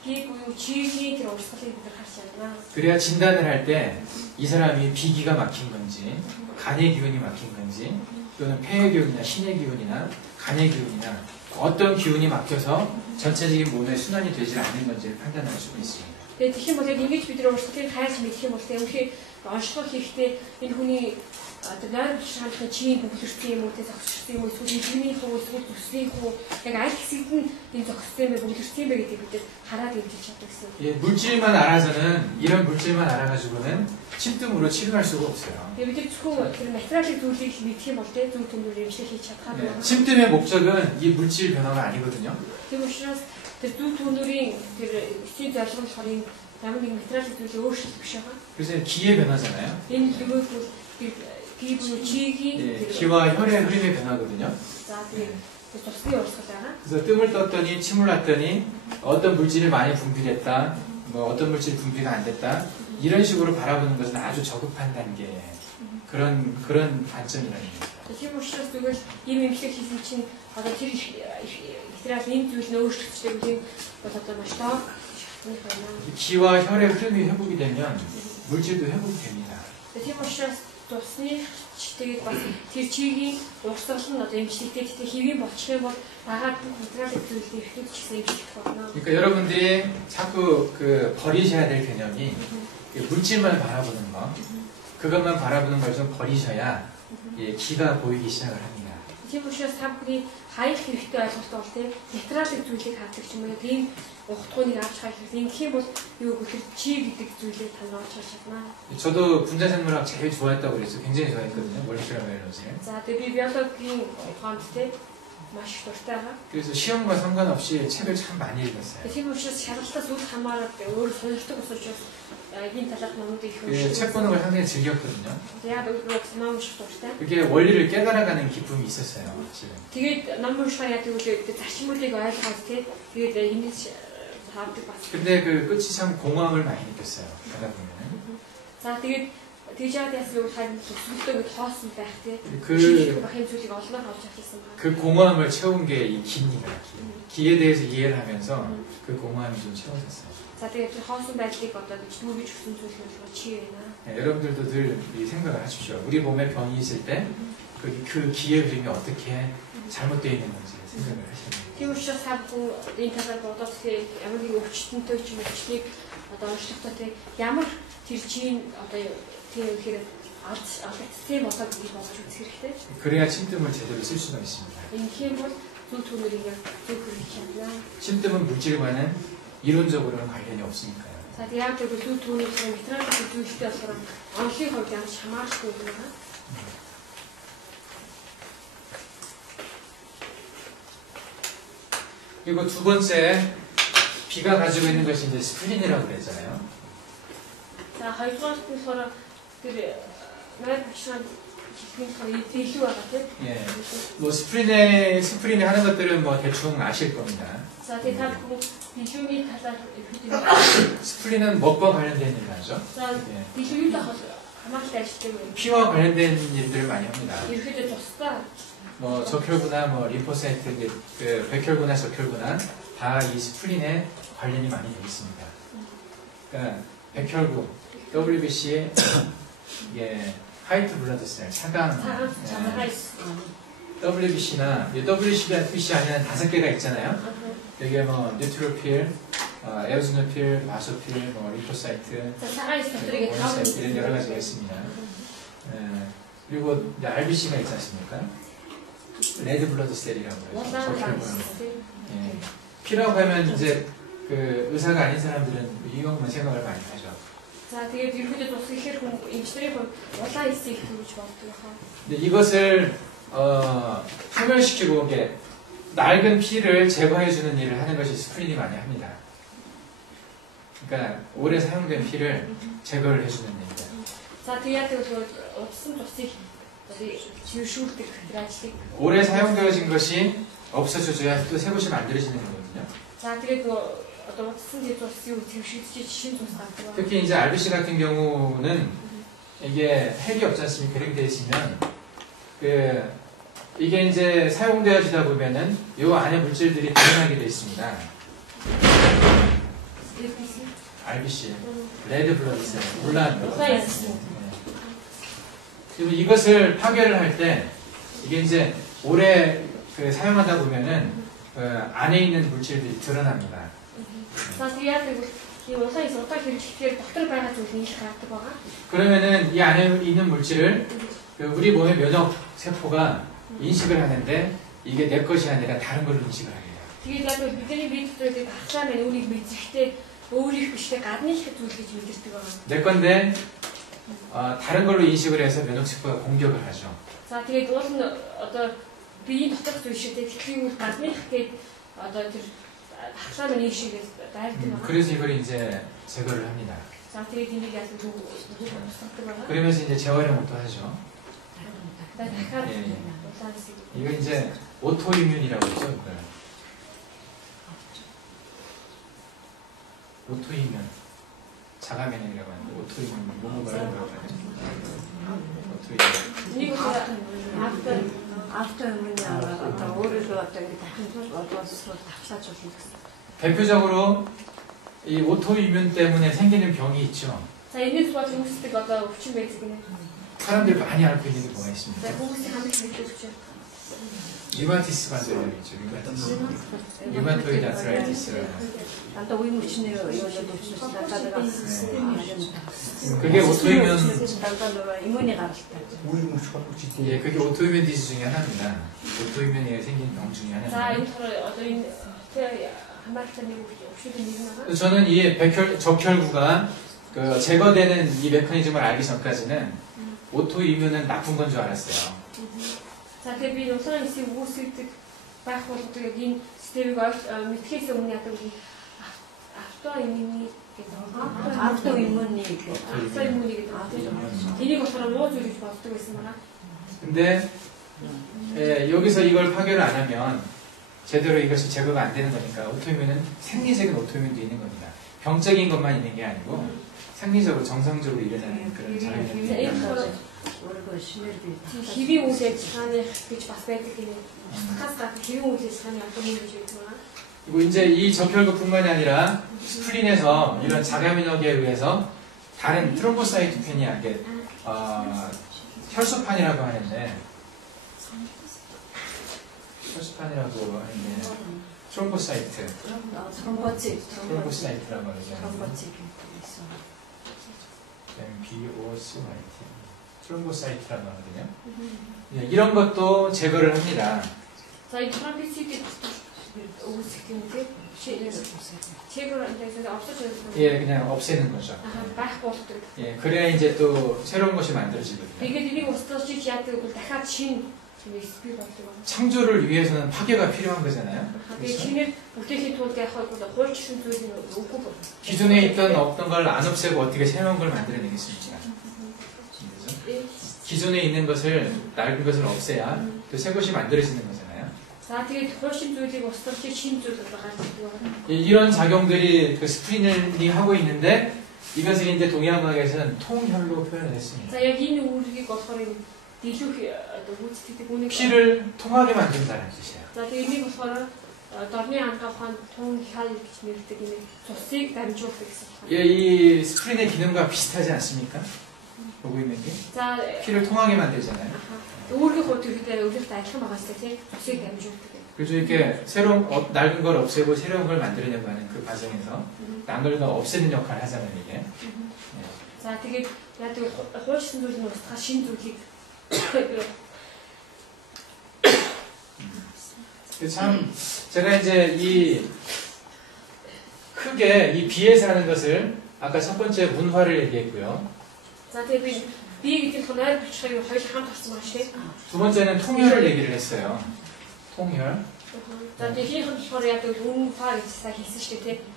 гийг буюу чигийн тэр урсгалыг бид харж байна. 그래야 진단을 할 때 이 사람이 비기가 막힌 건지 간의 기운이 막힌 건지 또는 폐의 기운이나 신의 기운이나 간의 기운이나 어떤 기운이 막혀서 전체적인 몸에 순환이 되지 않는 건지를 판단할 수가 있습니다. Тэгээд тэгэх юм бол яг ингэж бид нар урсгалыг хайж мэдэх юм бол тэрхүү онцгой хийхдээ энэ хүний одоо нойр булчхааны чийн бүглэрсэн юм уу те зогсчихсан юм уу эсвэл илгний хуу эсвэл төслийн хуу яг аль хэсэгт нь энэ зогссон юм бэ бүглэрсэн юм бэ гэдгийг бид нар хараад мэдчих чаддаг гэсэн. 예, 물질만 알아서는 이런 물질만 알아가지고는 침뜸으로 치료할 수가 없어요. Тэгээд бид зөвхөн тэр материалын зүйлийг мэдэх юм бол те зөв төмөр эмчилгээ хийж чадхаа. 예, 침뜸의 목적은 이 물질 변화가 아니거든요. Тийм учраас тэр зөв төмөрийн тэр эцсийн зорилго нь болохоор ямар нэгэн материалын зүйлийг өөрчлөх биш байгаа. 그래서 기의 변화잖아요. Энэ юу гэвэл 기 буюу чигийн 예, 기와 혈의 흐름의 변화거든요. за тийм тусгай урсгал байгаа. 그래서 뜸을 떴더니 침을 놨더니 어떤 물질이 많이 분비됐다. 뭐 어떤 물질 분비가 안 됐다 이런 식으로 바라보는 것은 아주 저급한 단계의 그런 관점이라는 겁니다. Тийм учраас зүгээр ийм имлэг хийсэн чинь одоо тэр ихтрал ийм зүйл нь өөрчлөгчтэй үгүй бол одоо маш тоо шатны байна. 기와 혈의 흐름이 회복이 되면 물질도 회복이 됩니다. Тийм учраас тусны тэгээд бас тэр чигийн урсгал нь одоо имлэгтэй тэгтээ хэвийн болчих юм бол дагаад ихтралын зүйлийг ихэвч ч гэсэн имлэх болно. 그러니까 여러분들이 자꾸 그 버리셔야 될 개념이 물질만 바라보는 거, 그것만 바라보는 걸 좀 버리셔야 예, 기가 보이기 시작을 합니다. Тийм учраас та бүхний хаях хэрэгтэй ойлголт бол тийм нейтралын зүйлийг хаадаг ч юм уу тийм ухтгууныг авч хаях хэрэгтэй. Ингэх юм бол юу гэхээр чи гэдэг зүйлийг таньж харж чадна. 저도 분자생물학 제일 좋아했다고 그랬어요. 굉장히 좋아했거든요. 몰리큘러 바이올로지를. За тэгээд би биологийн ухаанд тийм маш дуртай байгаа. 그래서 시험과 상관없이 책을 참 많이 읽었어요. Тийм учраас шалгалтаас үл хамааран өөр сонирхдаг учраас энэ талаар номууд их 책 보는 걸 상당히 즐겼거든요. Яг өөрөөр ном унших дуртай. 그게 원리를 깨달아가는 기쁨이 있었어요. 지금. Тэгээд ном уншихаа яг тэгвэл зарчмуудыг ойлгоод тийм тэгээд хэмнэж хаадаг бас. 근데 그 끝이 참 공허함을 많이 느꼈어요. 가다 보면. За тэгээд тэгж яад ясны үр харин төсөлтөө хоосон байх тийм. 그 бахын зүйлийг олноор авч авчихсан байна. 그 공허함을 채운 게 이 기입니다. 기에 대해서 이해를 하면서 그 공허함이 좀 채워졌어요. За тэгээд хоосон байдлыг одоо дүүргэж өгсөн зүйл нь бол чи байна. 네, 여러분들도 늘 이 생각을 하십시오. 우리 몸에 병이 있을 때 그 기의 흐름이 어떻게 잘못되어 있는 건지 생각을 하시면 돼요. Тийм учраас та бүхэн энэ талаар бодоод ямар нэг өвчтөнтэй ч юм уу өвчнийг одоо онцлогтой тийм ямар тэр чинь одоо тийм ихээр алдагдсан болоод би бодож үзэх хэрэгтэй. 그래야 침뜸을 제대로 쓸 수가 있습니다. Энэ бол зөв түүнийг яг зөв хүргэх чадна. 침뜸은 물질과는 이론적으로는 관련이 없으니까요. За яг зөв түүнийг материал зүйлтэй болохоор онлын хувьд ямар хамаарахгүй юм байна. 그리고 두 번째 비가 가지고 있는 것이 이제 스플린이라고 그랬잖아요. За хоёрдугаар нь болохоор тэр найр бичсэн хэлхийх илүү байгаа тийм. 예, 뭐 스프린이 하는 것들은 뭐 대충 아실 겁니다. За тэгээд та бүхэн билүүний талаар хэлэх. 스플린은 뭐과 관련된 일을 하죠? За билүүний талаар хамааралтай ажилладаг юм. 피와 관련된 일들을 많이 합니다. ерөөдөө тусдаа 뭐 적혈구나 뭐 림포사이트, 그 백혈구나 적혈구나 다 이 스플린에 관련이 많이 되어 있습니다. 그러니까 백혈구, WBC의 이게 화이트 블러드셀, 차강, 자가 있어. WBC나 WBC 안에는 5개가 있잖아요. 여기에 뭐 뉴트로필, 에오즈노필, 바소필, 뭐 리포사이트, 자가 있어. 그게 모노사이트 이런 여러 가지가 있습니다. 그리고 이제 RBC가 있지 않습니까? 레드 블러드셀이라고 해서 피라고 하면 이제 그 의사가 아닌 사람들은 이것만 생각을 많이 하죠. За тэгээд ерөөдөө тус ихээр хүн эмчнэрийн хүн улаан эсийг төрж болдог хаа. 근데 이것을 소멸시키고 이게 낡은 피를 제거해주는 일을 하는 것이 스프린이 많이 합니다. 그러니까 오래 사용된 피를 제거를 해주는 일입니다. За тэгээд удсан тусыг 지우шүүлдэг тэр ажлыг. 오래 사용되어진 것이 없어져야 또 새 것이 만들어지는 거거든요. За тэгээд одоо удсан тусыг 지우шүүлж шин тус гардаг. 특히 이제 RBC 같은 경우는 이게 핵이 없지 않습니까? 이렇게 되어 있으면 이게 이제 사용되어지다 보면은 이 안에 물질들이 드러나게 되어 있습니다. RBC, 레드 블러드셀, 올라온 거. 그리고 이것을 파괴를 할 때 이게 이제 오래 사용하다 보면은 안에 있는 물질들이 드러납니다. 그러면은 이 안에 있는 물질을 우리 몸의 면역 세포가 인식을 하는데 이게 내 것이 아니라 다른 걸로 인식을 하게 돼요. Тэгээд яг бидний бие дотроо гарцаа мань үүнийг мэдрэхдээ өөрийнх биштэй гадны их зүйл гэж мэдэрдэг байгаа. 내 건데 다른 걸로 인식을 해서 면역 세포가 공격을 하죠. За тэгээд уул нь одоо биеийн доторх зүйл шиг тэгэхээр үл гадны их гээд одоо тэр гарцаа мань иншигээ дайрдаг байгаа. 그래서 이걸 이제 제거를 합니다. За тэгээд энийг яаж 누구 устгадаг байгаа. 그러면서 이제 재활용도 하죠. дахиад 이거 이제 오토이뮨이라고 하죠. 이걸. 오토이뮨. 자가면역이라고 하는데 오토이뮨 뭐뭐가 뭐라고 하죠? 오토이뮨. 이거 автоиммун이라고 갖다 오류도 갖다 이렇게 다 얻어서 답사적인 대표적으로 이 오토이뮨 때문에 생기는 병이 있죠. 자, энэ зүйл хүмүүстэй одоо өвчин байдаг гинэ. 사람들이 많이 앓고 있는 게 뭐가 있습니까? За, хүмүүсийн хамгийн их өвчин. 리마티스 관절염 있죠. 리마티스. 리마토이드 아스라이티스라고. 난또 의무치네요. 이거도 없어서 나가다가 그게 오토이뮨 나가다가 이문이 갔다. 예, 그게 오토이뮨 디지 중에 하나입니다. 오토이뮨에 생긴 병 중에 За, 하나입니다. энэ болохоор одоо энэ хамаартай нэг өвчин нэг байгаа. 저는 이 적혈구가 그 제거되는 이 메커니즘을 알기 전까지는 오토이뮨은 나쁜 건 줄 알았어요. За, тэгээ би улаан эсийг үүсгэдэг байх бол тэгээд энэ системийг мэдхээс өмнө яадаг юм автоиммуни гэдэг. автоиммуни автоиммуни гэдэг. энийг болохоор муу зүйл гэж боддог байсан байна. 근데 여기서 이걸 파괴를 안 하면 제대로 이것이 제거가 안 되는 거니까 오토이뮨은 생리적인 오토이뮨도 있는 겁니다. 병적인 것만 있는 게 아니고 생리적으로 정상적으로 일어나는 그런 장애가 хэвийн үйл ажиллагааны гэж бас байдаг гинэ. хас гад хэвийн үйл ажиллагааны автоиммуни гэж байдаг байна. 그리고 이제 이 적혈구뿐만이 아니라 스플린에서 이런 자가면역에 의해서 다른 트롬보사이토펜이야 이게 혈소판이라고 하는데 트롬보사이트 트롬보사이트라고 하죠. BOCYT 트롬보사이트라고 하거든요. 예, 이런 것도 제거를 합니다. За, энэ тромбоцитыг үүсгэх юм тийм. 제거를 없애줘야 예, 그냥 없애는 거죠. байх болдог. 예, 그래야 이제 또 새로운 것이 만들어지거든요. Тэгээд энийг устгаж яадаг бол дахиад шинэ бий болдог. 창조를 위해서는 파괴가 필요한 거잖아요. Тэгээд шинээр бүтээхийн тулд яг хуульчсан зүйл нь үгүй бол. 기존에 있던 없던 걸 안 없애고 어떻게 새로운 걸 만들어내겠습니까? 그죠? 기존에 있는 것을 낡은 것을 없애야 또 새 것이 만들어지는 거잖아요. За, тэгээд хуульчин зүйлийг устгаж шинэ зүйл гаргаж ирдэг. 이런 작용들이 그 스프린이 하고 있는데 이것을 이제 동양학에서는 통혈로 표현을 했습니다. За, яг энэ үүргийг болохоор дэлгүүх одоо гүйцэтгэдэг үүнийг 피를 통하게 만든다는 뜻이에요. За, тэгээд энийг болохоор дорны ангаахын тун хял гэж нэрлэдэг энэ цусыг дамжуулдаг гэсэн үг. 예, 이 스프린의 기능과 비슷하지 않습니까? 보고 있는 게 За, 피를 통하게 만들잖아요. өөрийн хувьд тэрхтээ өөрийнхөө адилхан байгаа сте тийм цусыг дамжуулдаг. 그래서 이렇게 새로운 낡은 걸 없애고 새로운 걸 만들려고 하는 그 과정에서 낡은 걸 없애는 역할을 하잖아요, 이게. За, тэгээд яг хуульчин зүйл нь устгах шинэ зүйлийг 참 제가 이제 이 크게 이 비에서 하는 것을 아까 첫 번째 문화를 얘기했고요. За, тэгээд би гэдэг нь нойр бичгийг хоёул хамт орсон байна шүү. 두 번째는 통혈을 얘기를 했어요. 통혈. За, тэгээд хин болохоор яг үнфаа гэж та хэлсэн шүү дээ, тийм.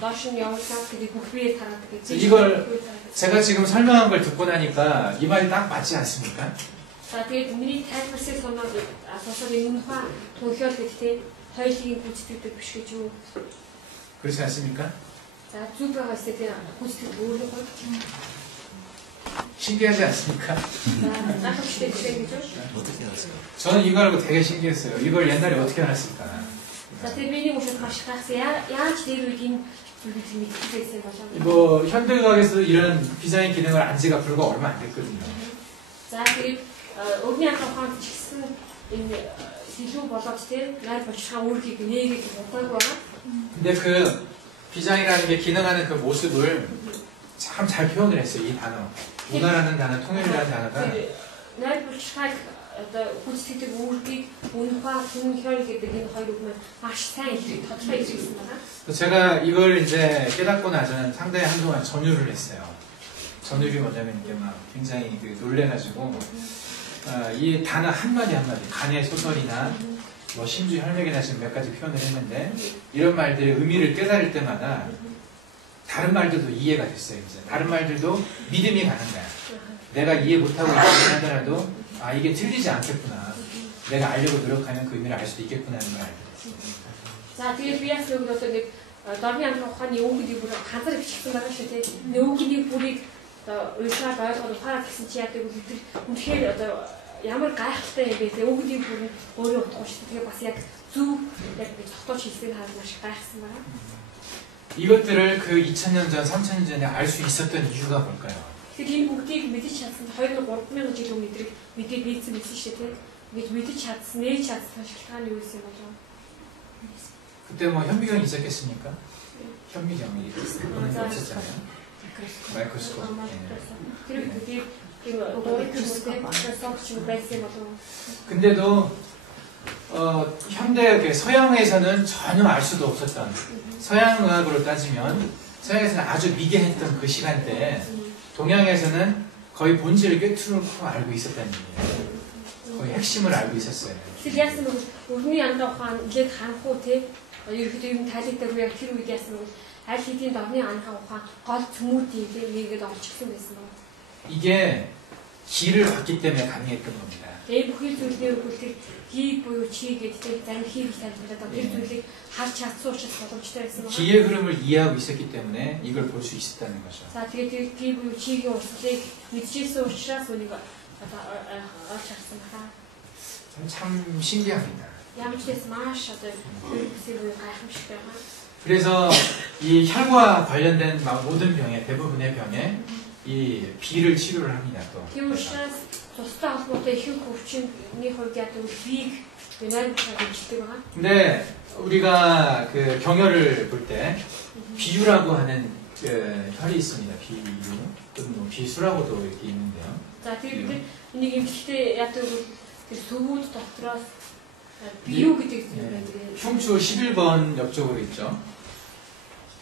доош нь явуулсан гэдэг бүх биеэ тараадаг гэж. 이걸 제가 지금 설명한 걸 듣고 나니까 이 말이 딱 맞지 않습니까? За, тэгээд миний тайлбарсыг соноод асуусаар үнфаа түүхээр гэдэгтэй хоёулын гүйцэтгэдэг биш гэж юу? 그렇지 않습니까? За, зүг байгаа хэсэг дээр гүйцэтгэдэг өөрөө гоё. 신기하지 않습니까? За, гайхамшигтай гэж юу? 저는 이거 알고 되게 신기했어요. 이걸 옛날에 어떻게 알았을까? За, тэгээд миний мөшөд маш гайхсан. Яаж тэр үед энэ зүйлийг мэдчихсэн болов? 뭐 현대의학에서 이런 비장의 기능을 안 지가 불과 얼마 안 됐거든요. За, тэгээд өвний анхааханд ч гэсэн энэ илүү болоод тийм найр болчихсан үүргийг нээгээд удаагүй байгаа. 근데 그 비장이라는 게 기능하는 그 모습을 참 잘 표현을 했어요. 이 단어. 문화라는 단어, 통일이라는 단어가. найр болчихсан одоо гүйцэтгэдэг үүргийг үнхаа түнхэр гэдэг энэ хоёр үг маань маш сайн хэлж тодорхой хэлсэн байна. 제가 이걸 이제 깨닫고 나서는 상당히 한동안 전율을 했어요. 전율이 뭐냐면 이게 막 굉장히 놀래가지고 이 단어 한마디 한마디 간의 소설이나 뭐 심주 혈맥이나 지금 몇 가지 표현을 했는데 이런 말들의 의미를 깨달을 때마다 다른 말들도 이해가 됐어요. 이제 다른 말들도 믿음이 가는 거야. 내가 이해 못하고 있긴 하더라도 아 이게 틀리지 않겠구나. 내가 알려고 노력하면 그 의미를 알 수도 있겠구나 하는 걸 알게 됐어요. За, тэгээд би яг зөв нэг дорны анхны ухааны өвгөдийг бүр ганцаар бичсэн байгаа шүү те. Өвгөдийг бүрийг одоо уйлаад ойлгоод ухаараад гэсэн чи яадаг үл тэр үнэхээр одоо ямар гайхалтай юм бэ те. Өвгөдийг бүр өөрөө утгах шүү. Тэгээ бас яг зөв яг би тогтоож хэлсээр хараад маш гайхсан байгаа. 이것들을 그 2000년 전, 3000년 전에 알 수 있었던 이유가 뭘까요? Тэгэхээр энэ бүгдийг мэдэж чадсан 2-3000 жил өмнө эдрийг мэдээ бийцэн байсан шүү те. Ингэж мэдэж чадсан, нээж чадсан шалтгаан юу гэсэн юм болов? 그때 뭐 현미경이 있었겠습니까? 현미경이 없었잖아요. 마이크로스코프. 근데도 현대 서양에서는 전혀 알 수도 없었던 서양의학으로 따지면 서양에서는 아주 미개했던 그 시간대에 동양에서는 거의 본질을 꿰뚫고 알고 있었다는 얘기예요. 거의 핵심을 알고 있었어요. Өрний янда ухаан илээд ханхуу те ерөөхдөө юм тайлбардаг яг тэр үед яасан бол аль хэдийн дорны анхаа ухаан гол цөмүүдийн те нэгэд олчихсан байсан байна. 이게 기를 봤기 때문에 가능했던 겁니다. Тэгээ бүхий зүйлээр бол тэр 기 буюу чи гэдэг зарим хийх тайлбарлаад тэр зүйлийг харж чадсан учраас боломжтой байсан байна. 기의 흐름을 이해하고 있었기 때문에 이걸 볼 수 있었다는 거죠. За тэгээ 기 буюу чигийн урсгалыг мэдчихсэн учраас үнийг одоо олж харсан байна. 참 신기합니다. 그래서 이 혈과 관련된 모든 병에 대부분의 병에 이 비를 치료를 합니다. 또. 근데 우리가 그 경혈을 볼 때 비유라고 하는 그 혈이 있습니다. 비유 또는 뭐 비수라고도 이렇게 있는데요. 자, 소문 doctor's 비유 гэдэг юм байна. 흉추 11번 옆쪽으로 있죠.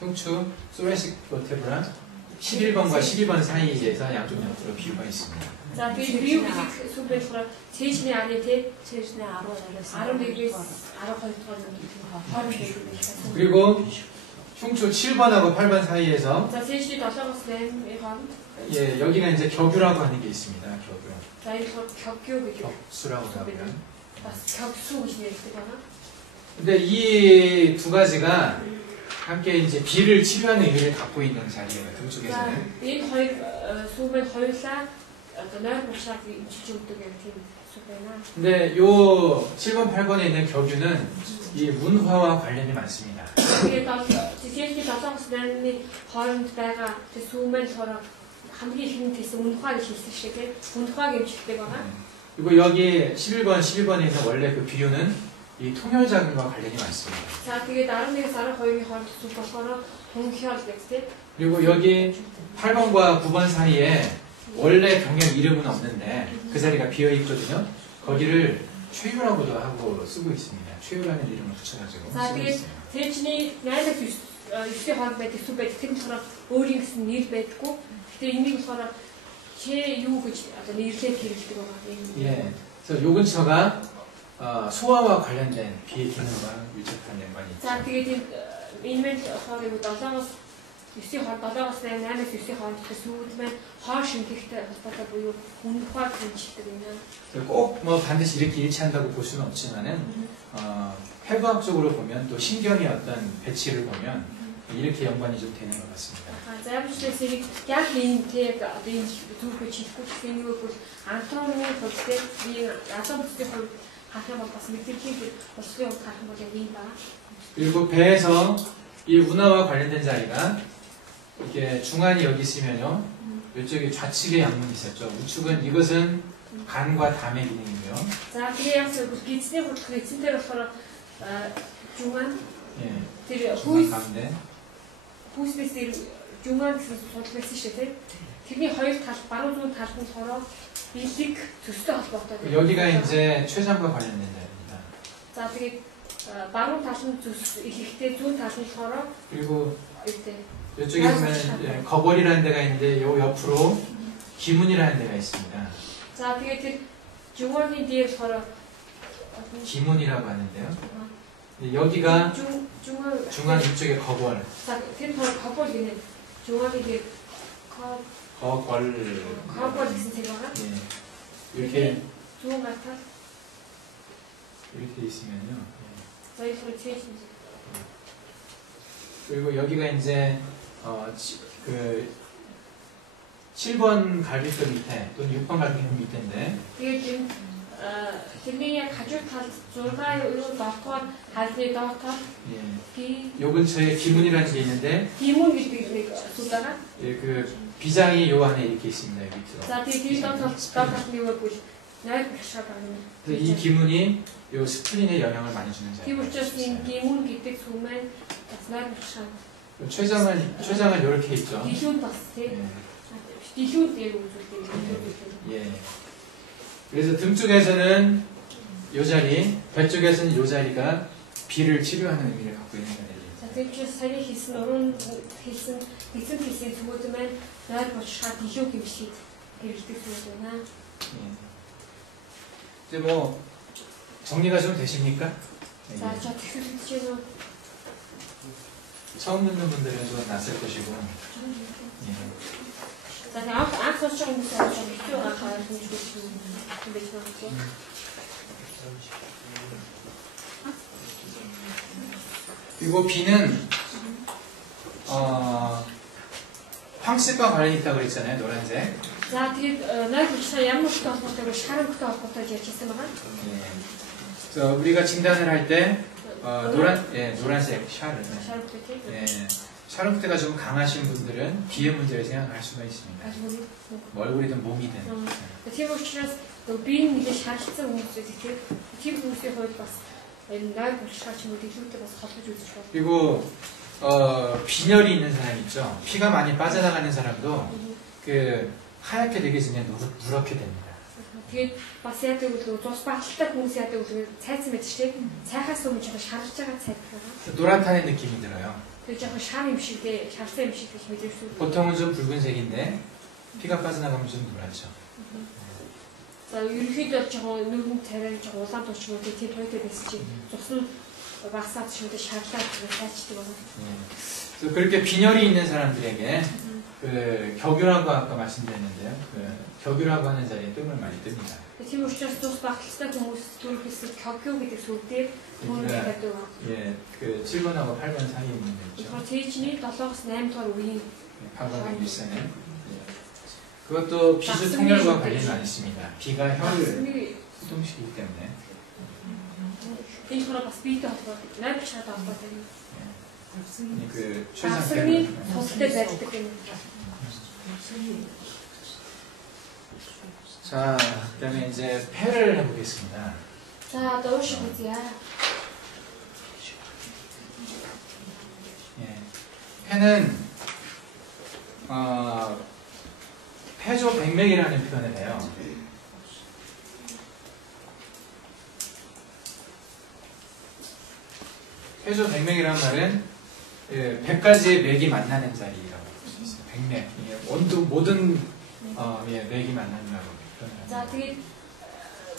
흉추 소레식 버테브라 11번과 12번 사이에서 양쪽 옆으로 비유가 있습니다. 자, 그 비유 гэдэг сүм болохоор цээжний аны те цээжний 11-ээс 12-р 그리고 흉추 7번하고 8번 사이에서 자, цээжний 7-аас 8-의 хооронд 예, 여기가 이제 격유라고 하는 게 있습니다. 격유. 자, 이거 격유 гэдэг. 격수라고 하고요. 격수 гэж нэрлэдэг байна. 근데 이 두 가지가 함께 이제 비를 치료하는 의미를 갖고 있는 자리예요. 그쪽에서는. энэ хоёр сүмэн хоёулаа одоо нойр бушааг имчилж өгдөг юм тийм сүм байна. 근데 요 7번, 8번에 있는 격유는 이 문화와 관련이 많습니다. Тэгээд 지지의 7-аас 8-ны хооронд байгаа сүмэн болохоор хамгийн ихэнд гэсэн 문화 гэж хэлсэн шиг тийм 문화가 имчилдэг байгаа. 그리고 여기 11번, 12번에 있는 원래 그 비유는 이 통혈자금과 관련이 많습니다. 자, тэгээд 11-ээс 12-ийн хооронд сүм болохоор 통혈 гэдэг. 그리고 여기 8번과 9번 사이에 원래 병의 이름은 없는데 그 자리가 비어 있거든요. 거기를 최유라고도 하고 쓰고 있습니다. 최유라는 이름을 붙여가지고 쓰고 있어요. 대신에 나이가 9-ийн хооронд байдаг сүм байдаг. Тэр болохоор өөрийн гэсэн нэр байдаггүй. Гэтэ энийг болохоор 최유 гэж одоо нэрлээд хэрэглэдэг байгаа. 예. 그래서 요 근처가 소화와 관련된 비의 기능과 밀접한 연관이 있죠. 자, тэгээд энэ мэн болохоор 7-аас 9-ийн хооронд 7-аас 8-аас 9-ийн хооронд сүмүүд маань хоо шингэхтэй холбоотой буюу үнэхээр хэмждэг юм. 꼭 뭐 반드시 이렇게 일치한다고 볼 수는 없지만은 해부학적으로 보면 또 신경의 어떤 배치를 보면 이렇게 연관이 좀 되는 것 같습니다. За, ямарчдээ яг энэ тэг одоо энэ зүрхөө чихгүй гэсэн нэг бол анатомийн хувьд би анатомийн хувьд харах бол бас мэдрэхийг бослын хувьд харах бол яг юм байна. 그리고 배에서 이 운하와 관련된 자리가 이렇게 중안이 여기 있으면요. 이쪽에 좌측에 양문이 있었죠. 우측은 이것은 간과 담의 기능이고요. 자, 그래야 기침의 호흡 기침대로 서로 중안 예. 중안 가운데 호스피스 중간 소통했을 때 тэрний хоёр тал баруун зүүн талд нь болохоор бэлэг төстэй холбоотой. 여기가 이제 췌장과 관련된 자리입니다. 자, тэгээд баруун тал нь зүс ихэхтэй зүүн тал нь болохоор 그리고 이쪽에 보면 거벌이라는 데가 있는데 요 옆으로 기문이라는 데가 있습니다. 자, тэгээд 중원이 뒤에 болохоор 기문이라고 하는데요. 여기가 중간 이쪽에 거벌. 자, тэр 거벌 гинэ. 중원이 뒤에 거벌 гэсэн 책 байгаа. 예. 이렇게 중원 같아. 이렇게 돼 있으면요. 저희 소리 취해주세요. 그리고 여기가 이제 그 7번 갈비뼈 밑에 또는 6번 갈비뼈 밑에인데 Тэгээд энэ тэрний яг хажуу талд 6 доотоор халны доотоор 요 근처에 기문이라는 게 있는데 기문 гэдэг нэг асуудал байгаа. 예, 그 비장이 요 안에 이렇게 있습니다. 여기 밑으로. За тэгээд доотоор нь юу гэвэл найр башаа байна. 이 기문이 요 스플린에 영향을 많이 주는 Тийм 자예요. учраас энэ гимүн гэдэг сүм маань бас найр башаа. 췌장은 이렇게 있죠. Дэлгүүн бас тийм. 예. дэлгүүн дээр үзүүлдэг. 예. 그래서 등 쪽에서는 요 자리, 배 쪽에서는 요 자리가 비를 치료하는 의미를 갖고 있는 자리예요. За тэгэхээр сая хийсэн уран хийсэн эзэн хийсэн зүгүүд маань найр башаа дэлгүүн гимшиг хэрэглэдэг зүйл байна. 예. 이제 뭐 정리가 좀 되십니까? 예. За за тэгэхээр чинь 처음 듣는 분들은 좀 낯설 것이고. 예. За анх сонсож байгаа хүмүүс орж байгаа хэцүү байгаа хаа хүмүүс юм байж байгаа. 그리고 비는 황색과 관련이 있다고 그랬잖아요. 노란색. За тэгээд найр башаа ямар нэгэн холбоотой шарантай холбоотой гэж ярьсан байгаа. 예. 그래서 우리가 진단을 할 때 노란색 샤르. 예. 샤르크테가 좀 강하신 분들은 비의 문제를 생각할 수가 있습니다. 뭐 얼굴이든 몸이든. Тийм учраас биеийн мэдээ шаардсан хүмүүстэй тийм хүмүүсийн хувьд бас энэ найр башаа ч юм уу дэлгүүртэй бас холбож үзэж байна. 그리고 빈혈이 있는 사람 있죠. 피가 많이 빠져나가는 사람도 그 하얗게 되기 전에 누렇게 됩니다. Тэгээд бас яадаг үл зус баталтай хүмүүс яадаг үл цайцсан байдаг шүү дээ. Цайхаас өмнө жоохон шарж байгаа цайд байгаа. 노랗다는 느낌이 들어요. Тэгээд жоохон шар юм шигтэй, шарсан юм шиг гэж мэдэрсэн. 보통은 좀 붉은색인데 피가 빠져나가면 좀 노랗죠. За ерөнхийдөө жоохон нүгэн царай жоохон улаан туучмууд тийм тойтой байсан чинь цус нь багасаад шүдэ шарлаад цайчдаг байна. 그래서 그렇게 빈혈이 있는 사람들에게 그 격유라고 아까 말씀드렸는데요. 그 격유라고 하는 자리에 뜸을 많이 뜹니다. Тийм учраас цус багастай хүмүүс түрүүхээс 격교 гэдэг сүр дээр түүнийг байдаг. 예, 그 7번하고 8번 사이에 있는 데 있죠. 그래서 대진이 7-8 дугаар үеийн 8번의 윗선에. 그것도 비수 통혈과 관련이 많이 있습니다. 비가 혈을 소동시키기 때문에. энэ хороо бас биетэй холбоо найр башаатай холбоотой. 그 최상의 소스대 байдаг юм. 자, 그다음에 이제 폐를 해보겠습니다. 자, 넣으시고요. 예, 폐는 폐조 백맥이라는 표현을 해요. 폐조 백맥이라는 말은 100가지의 맥이 만나는 자리라고 볼 수 있어요. 백맥. 모든 맥이 만난다고 표현을 За 합니다. тэгээд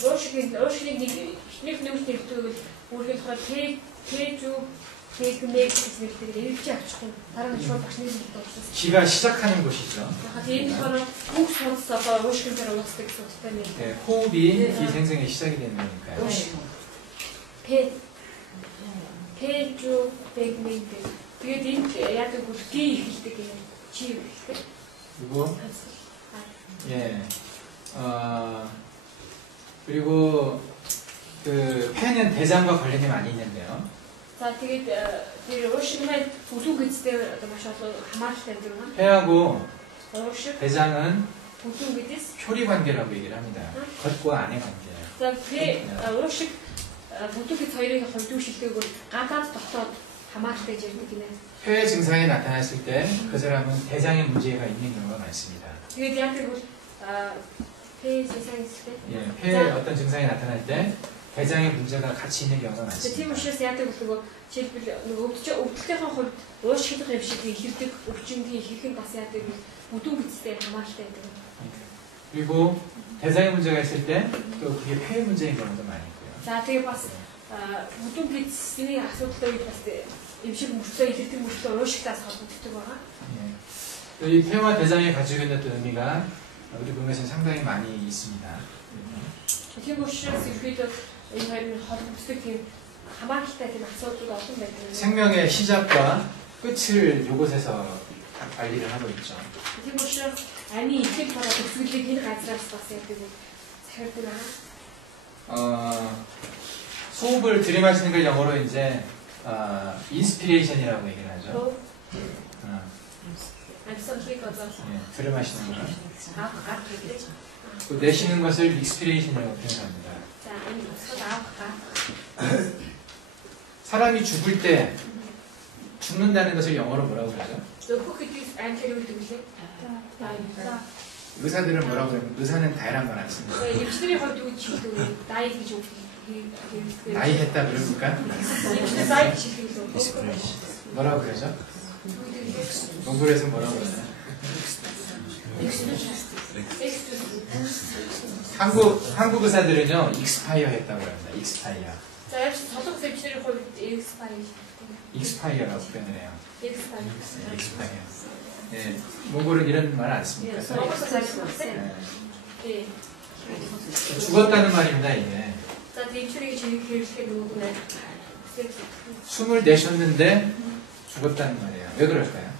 уушгийн нэг нэмэлтээр өөрөөр хэлбэл P2 P2 гэж нэрлэдэг эвч авчихгүй дараа нь шууд багшны хэлбэл 기가 시작하는 곳이죠. энэ болохоор бүх сонсоод уушгийн дээр уулздаг гэсэн утгатай нэг. 네, 호흡이 기 생성의 시작이 되는 거니까요. P2 P2 тэгээд энд яадаг бол G ихэлдэг юм. G ихэлдэг. 그리고 그리고 그 폐는 대장과 관련이 많이 있는데요. За тэгээд тэр уушгийн бүлүүн гэдэгтэй маш олон хамааралтай юм байна. 폐하고 우식 대장은 бүлүүн гэдээс 표리 관계라고 얘기를 합니다. 겉과 안의 관계예요. за уушиг бүлүүн гэд хоёрын хувьд шилдэг бол гадаад дотоод хамааралтай гэж ярьдаг юм. 폐 증상이 나타났을 때 그 사람은 대장에 문제가 있는 경우가 많습니다. Тэгээд яадаг бол 폐 증상이 있을 때 예, 폐에 어떤 증상이 나타날 때 대장에 문제가 같이 있는 경우가 тийм 많습니다. учраас яадаг бол жишээлбэл өвдөлтийн хувьд уушигдах юм шиг ихэрдэг өвчнөгийн ихэрхэн бас яадаг бүлүүн гэдэгтэй хамааралтай байдаг. 그리고 대장에 문제가 있을 때 또 그게 폐의 문제인 경우도 많이 있고요. За тэгээд бас бүлүүн гэдэгний асуудалтай үед бас юм шиг мөртлөө илэрдэг мөртлөө уушигтаас холбогддог байгаа. 예. 이 폐와 대장이 가지고 있는 또 의미가 우리 몸에서 상당히 많이 있습니다. Тийм учраас ерөөдөө энэ хоёр нь холбогддог тийм хамааралтай тийм асуудал олон байдаг. 생명의 시작과 끝을 요곳에서 관리를 하고 있죠. Тийм учраас амийн ихийг хараад үзүүлэх энэ газраас бас яадаг вэ? захирдаг аа. 호흡을 들이마시는 걸 영어로 이제 인스피레이션이라고 얘기를 하죠. 들이마시는 거. 또 내쉬는 것을 익스피레이션이라고 표현합니다. 사람이 죽을 때 죽는다는 것을 영어로 뭐라고 그러죠? 의사들은 뭐라고 그러면 의사는 다이란 말 안 씁니다. 나이 했다 그럴까? 뭐라고 그러죠? 농구를 해서 뭐라고 그러죠? 한국 의사들은요 익스파이어 했다고 합니다. 익스파이어. 익스파이어라고 표현을 해요. 익스파이어. 네, 몽골은 이런 말 안 씁니까? 네. 죽었다는 말입니다, 이게. 숨을 내쉬었는데 죽었다는 말이에요. 왜 그럴까요?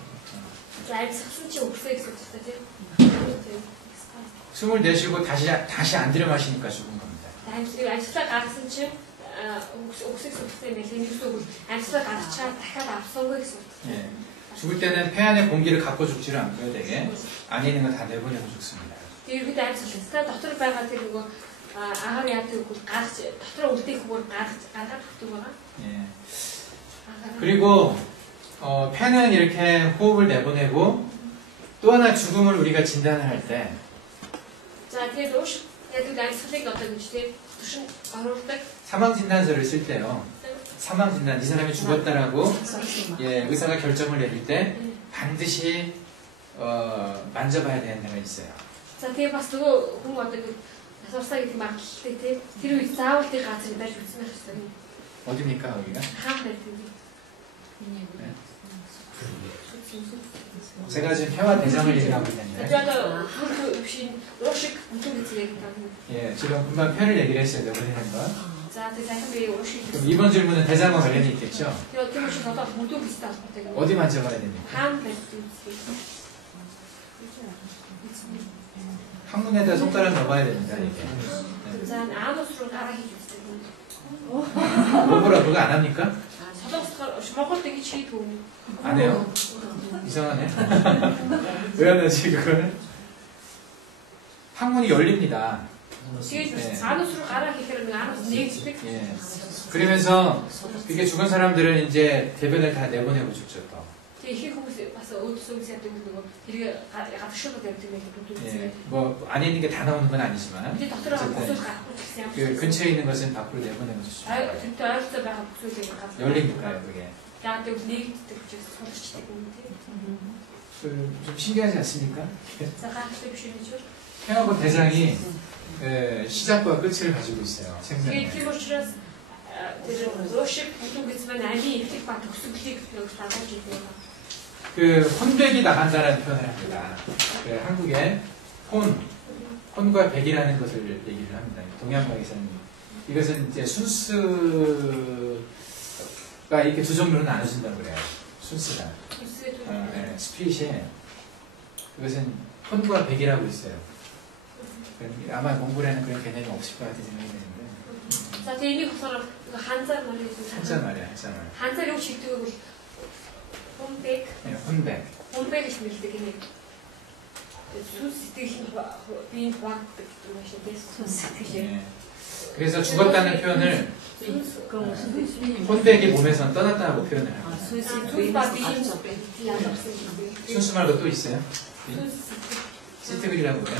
숨을 내쉬고 다시 안 들여마시니까 죽은 겁니다. 예. 죽을 때는 폐 안에 공기를 갖고 죽지를 않고요, 되게 안에 있는 거 다 내보내고 죽습니다. 예. 그리고 폐는 이렇게 호흡을 내보내고 또 하나 죽음을 우리가 진단을 할 때 사망진단서를 쓸 때요. 사망진단, 이 사람이 죽었다라고 예, 의사가 결정을 내릴 때 반드시 만져봐야 되는 데가 있어요. 어디입니까 여기가? 네? 제가 지금 폐와 대장을 얘기하고 있는데 예, 지금 금방 폐를 얘기를 했어요. 내보내는 거. 그럼 이번 질문은 대장과 관련이 있겠죠? 어디 만져봐야 됩니까? 항문에다 손가락 넣어봐야 됩니다. 이게. 뭐라 그거 안 합니까? 안 해요? 이상하네. 왜 안 하지 그걸? 항문이 열립니다. 네. 예. 그러면서 이렇게 죽은 사람들은 이제 대변을 다 내보내고 죽죠 또. 예. 뭐 안에 있는 게 다 나오는 건 아니지만 그 근처에 있는 것은 밖으로 내보내고 죽죠. 열리니까요 그게. 좀 신기하지 않습니까? 폐하고 대장이 시작과 끝을 가지고 있어요. 생명에. 그 혼백이 나간다는 표현을 합니다. 그 한국에 혼과 백이라는 것을 얘기를 합니다. 동양학에서는 이것은 이제 순수가 이렇게 두 종류로 나눠진다고 그래요. 순수가. 네, 스피릿이 그것은 혼과 백이라고 있어요. 아마 몽골에는 그런 개념이 없을 것 같은 생각이 드는데. 한자 말이야, 한자 말. 한자로 직도 혼백. 네, 혼백. 혼백이 심리적인 네. 그래서 죽었다는 표현을 혼백이 몸에서 떠났다고 표현을 합니다. 순수 말고 또 있어요? 시트글이라고 그래요?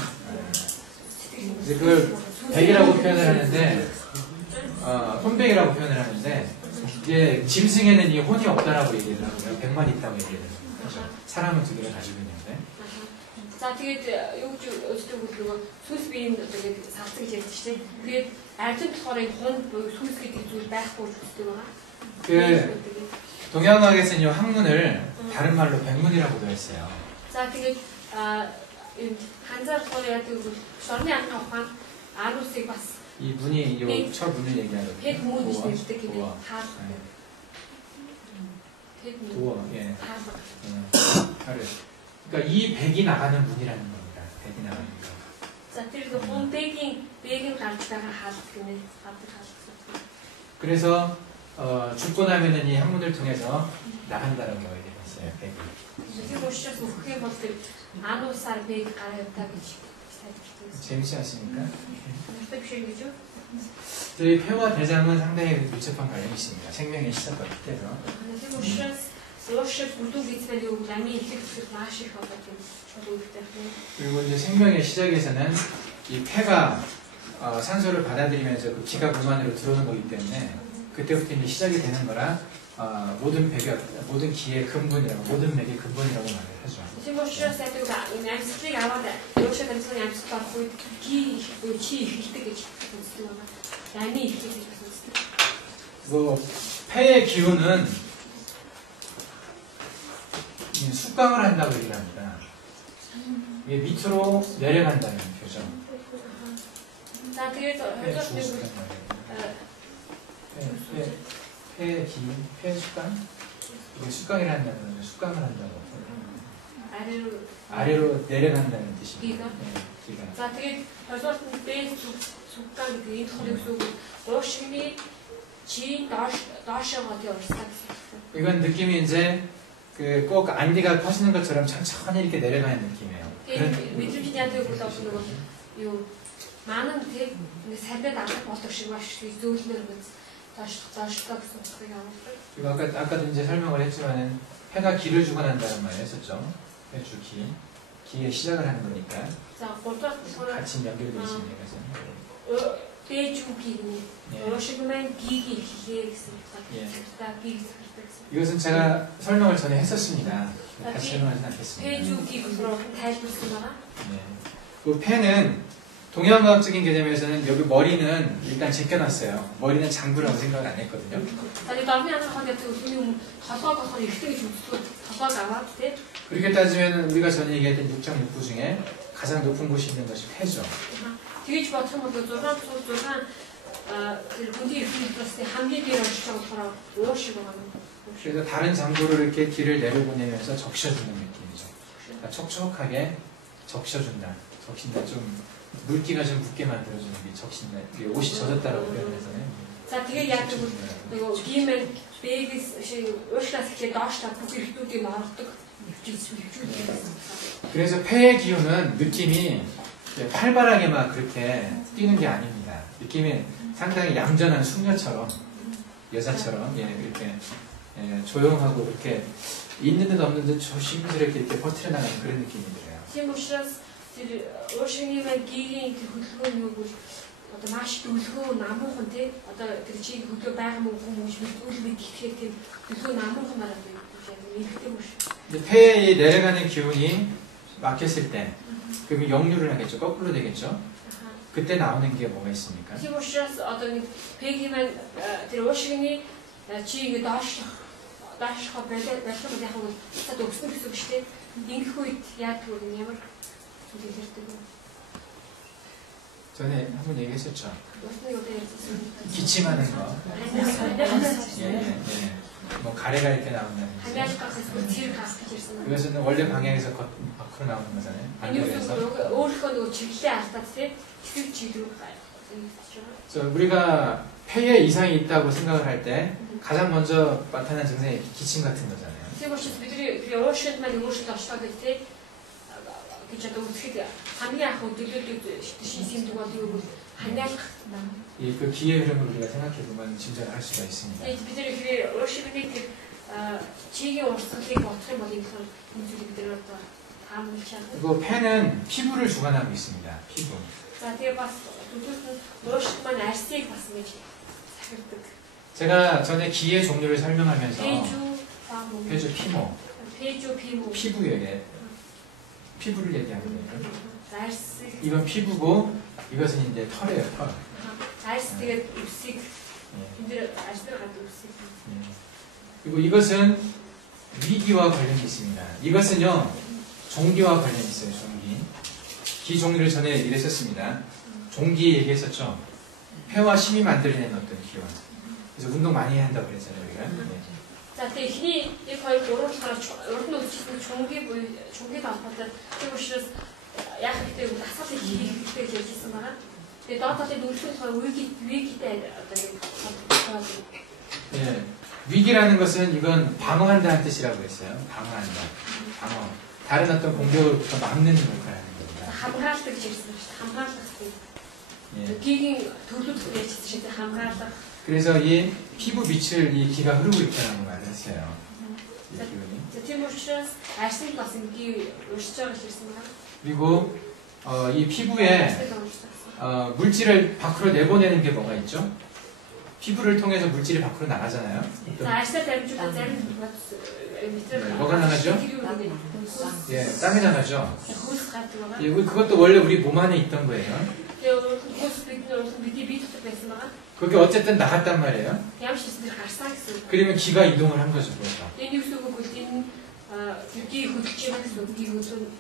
이제 그걸 백이라고 표현을 하는데 혼백이라고 표현을 하는데 이게 짐승에는 이 혼이 없다라고 얘기를 하고요. 백만 있다고 얘기를 해요. 사람은 두 개를 가지고 있는데. За тэгээд юу ч өчтөг бүлгөө сүнс биеийн тэгээд савцаг гэж ярьдаг чинь. Тэгээд альжин болохоор энэ хон сүнс гэдэг зүйл байхгүй гэж үздэг байгаа. 그 동양학에서는 이 학문을 다른 말로 백문이라고도 했어요. За тэгээд энэ 한자를 болохоор яадаг вэ? шорны анхан ухаан 아누스ыг бас 이 문이 이 첫 문을 얘기하거든요. 백문 гэж нэрлэдэг гэдэг хаа. 도어, 예. 하를. 그러니까 이 백이 나가는 문이라는 겁니다. 백이 나가는 거. За тэр хүн бэгийн гарч байгаа хаалт гэнэ. 그래서 죽고 나면은 이 항문을 통해서 나간다라고 얘기했어요. 백이. Тэр учраас өгөх юм бол тэр ануусаар бэг гараадаа гэж сайжирдаг. 재밌지 않습니까? Нартай биш юм гэж юу? 저희 폐와 대장은 상당히 밀접한 관련이 있습니다. 생명의 시작과 끝에서. Тэр учраас уушиг бүдүүг эзэмэл юу ламын ихлэх хэсэг маш их болоод юм шууд үүдтэй. 그리고 이제 생명의 시작에서는 이 폐가 산소를 받아들이면서 그 기가 몸 안으로 들어오는 거기 때문에 그때부터 이제 시작이 되는 거라 모든 기의 근본이라고 모든 맥의 근본이라고 말을 하죠. Тийм учраас яг энэ амьсгалыг аваад уушиг амьсгалын амьсгал орох үед 기 буюу чи ихэлдэг гэж үздэг байна. ламын ихлэх гэж үздэг. 그 폐의 기운은 숙강을 한다고 얘기를 합니다. 이게 밑으로 내려간다는 표죠. За тэгээд 폐의 기운, 폐 숙강? 이게 숙강이라는 단어는 숙강을 한다고. 아래로 내려간다는 뜻입니다. 기가. За тэгээд хоёрдугаар нь бэ 숙강 гэдэг энэ тохиолын гэсэн үг. Уушигны чи доошоо явуулсан гэсэн. 이건 느낌이 이제 꼭 안개가 퍼지는 것처럼 천천히 이렇게 내려가는 느낌이에요. мэдрэмж яадаг бол нөгөө юу маанан тэг сардад алах болдог шиг маш зөөлнөр мэд доошлох гэсэн утгыг авдаг. 그리고 아까도 이제 설명을 했지만은 폐가 기를 주고 난다는 말을 했었죠. 폐주 기의 시작을 하는 거니까. 자, 같이 연결되어 있습니다. 그래서. 배주기니 우ушиг만 기기 기계 гэсэн. 이것은 제가 설명을 전에 했었습니다. 다시 설명하진 않겠습니다. 배주기로 tайлбарласан байна. 네. 그 폐는 동양과학적인 개념에서는 여기 머리는 일단 제껴놨어요. 머리는 장부라고 생각을 안 했거든요. 그렇게 따지면 우리가 전에 얘기했던 6장 6부 중에 가장 높은 곳이 있는 것이 폐죠. 그래서 다른 장부를 이렇게 길을 내려보내면서 적셔주는 느낌이죠. 그러니까 촉촉하게 적셔준다. 적신다. 좀 물기가 좀 붙게 만들어주는 게 적신다. 옷이 젖었다라고 표현해서는. За тэгээ яг нөгөө гимэл бэгс уушлаас ихээ доошлаад бүх ирдүүдийг ордог. 그래서 폐의 기운은 느낌이 활발하게 막 그렇게 뛰는 게 아닙니다. 느낌이 상당히 얌전한 숙녀처럼 여자처럼 이렇게 조용하고 그렇게 있는 듯 없는 듯 조심스럽게 이렇게 퍼뜨려 나가는 그런 느낌이 들어요. Тийм учраас тэр уушигниймээ гигийн тэр хөдөлгөөний юу бол одоо маш дүлгөө намуухан тий одоо тэр чиг хөдөлгөө байгаа мөн хүмүүс үлмэд гэхээр тийм дүлгөө намуухан байгаа юм хэлдэг юм шиг. 폐에 내려가는 기운이 막혔을 때 그럼 역류를 하겠죠. 거꾸로 되겠죠. 그때 나오는 게 뭐가 있습니까? Тийм учраас одоо нэг пегимен тэр уушигны чиг доошлох байлаа яг нь одоо өгсөн гэсэн үг шүү дээ. Ингэх үед яадаг вэ? Ямар зүйл ирдэг вэ? 전에 한번 얘기했었죠. 기침하는 거. 뭐 가래가 이렇게 나온다든지. 이것은 원래 방향에서 밖으로 나오는 거잖아요. 반대에서. 우리가 폐에 이상이 있다고 생각을 할 때 가장 먼저 나타나는 증상이 기침 같은 거잖아요. 그 기의 흐름을 우리가 생각해보면 짐작을 할 수가 있습니다. 그리고 폐는 피부를 주관하고 있습니다. 피부. 제가 전에 기의 종류를 설명하면서 폐주 피모, 피부에 피부를 얘기하는 거예요. 이건 피부고 이것은 이제 털이에요. 털. 그리고 이것은 위기와 관련이 있습니다. 이것은요 종기와 관련이 있어요. 종기. 기 종류를 전에 얘기를 했었습니다. 종기 얘기했었죠. 폐와 심이 만들어내는 어떤 기원. 그래서 운동 많이 해야 한다고 그랬잖아요. 우리가. За тэгээ эхний 1 2 3 болохоор урд нь үзчихсэн чунгийн холбоотой тийм учраас яг хэрэгтэй дасгал хийх хэрэгтэй гэж хэлсэн байгаа. Тэгээ доод талын дүрслэх болохоор 위기тэй одоо нэг 예, 위기라는 것은 이건 방어한다는 뜻이라고 했어요. 방어한다. 방어. 다른 어떤 공격으로부터 막는 역할을 하는 겁니다. хамгаалдаг гэж хэлсэн шүү дээ. хамгаалах гэдэг. 예. 기긴 돌돌 ярьчихсан шүү дээ. хамгаалах. 그래서 이 피부 빛을 이 기가 흐르고 있다는 말을 했어요. 이 기운이. Тийм учраас арсыг бас 기 урьж байгаа гэж хэлсэн байна. 그리고 이 피부에 물질을 밖으로 내보내는 게 뭐가 있죠? 피부를 통해서 물질이 밖으로 나가잖아요. За арсаа дамжуулаад зарим 뭐가 나가죠? 예, 땀이 나가죠. хөөс гардаг байгаа. 예, 그것도 원래 우리 몸 안에 있던 거예요. Тэгээ хөөс бидний бие дотор байсан байгаа. 그게 어쨌든 나갔단 말이에요. Ямар ч зүйл гарсаа гэсэн. 그러면 기가 이동을 한 거죠, 그거가. Энэ юу гэсэн үг вэ? Энэ 기 хөдөлж байгаа гэсэн үг. 기 хөдөл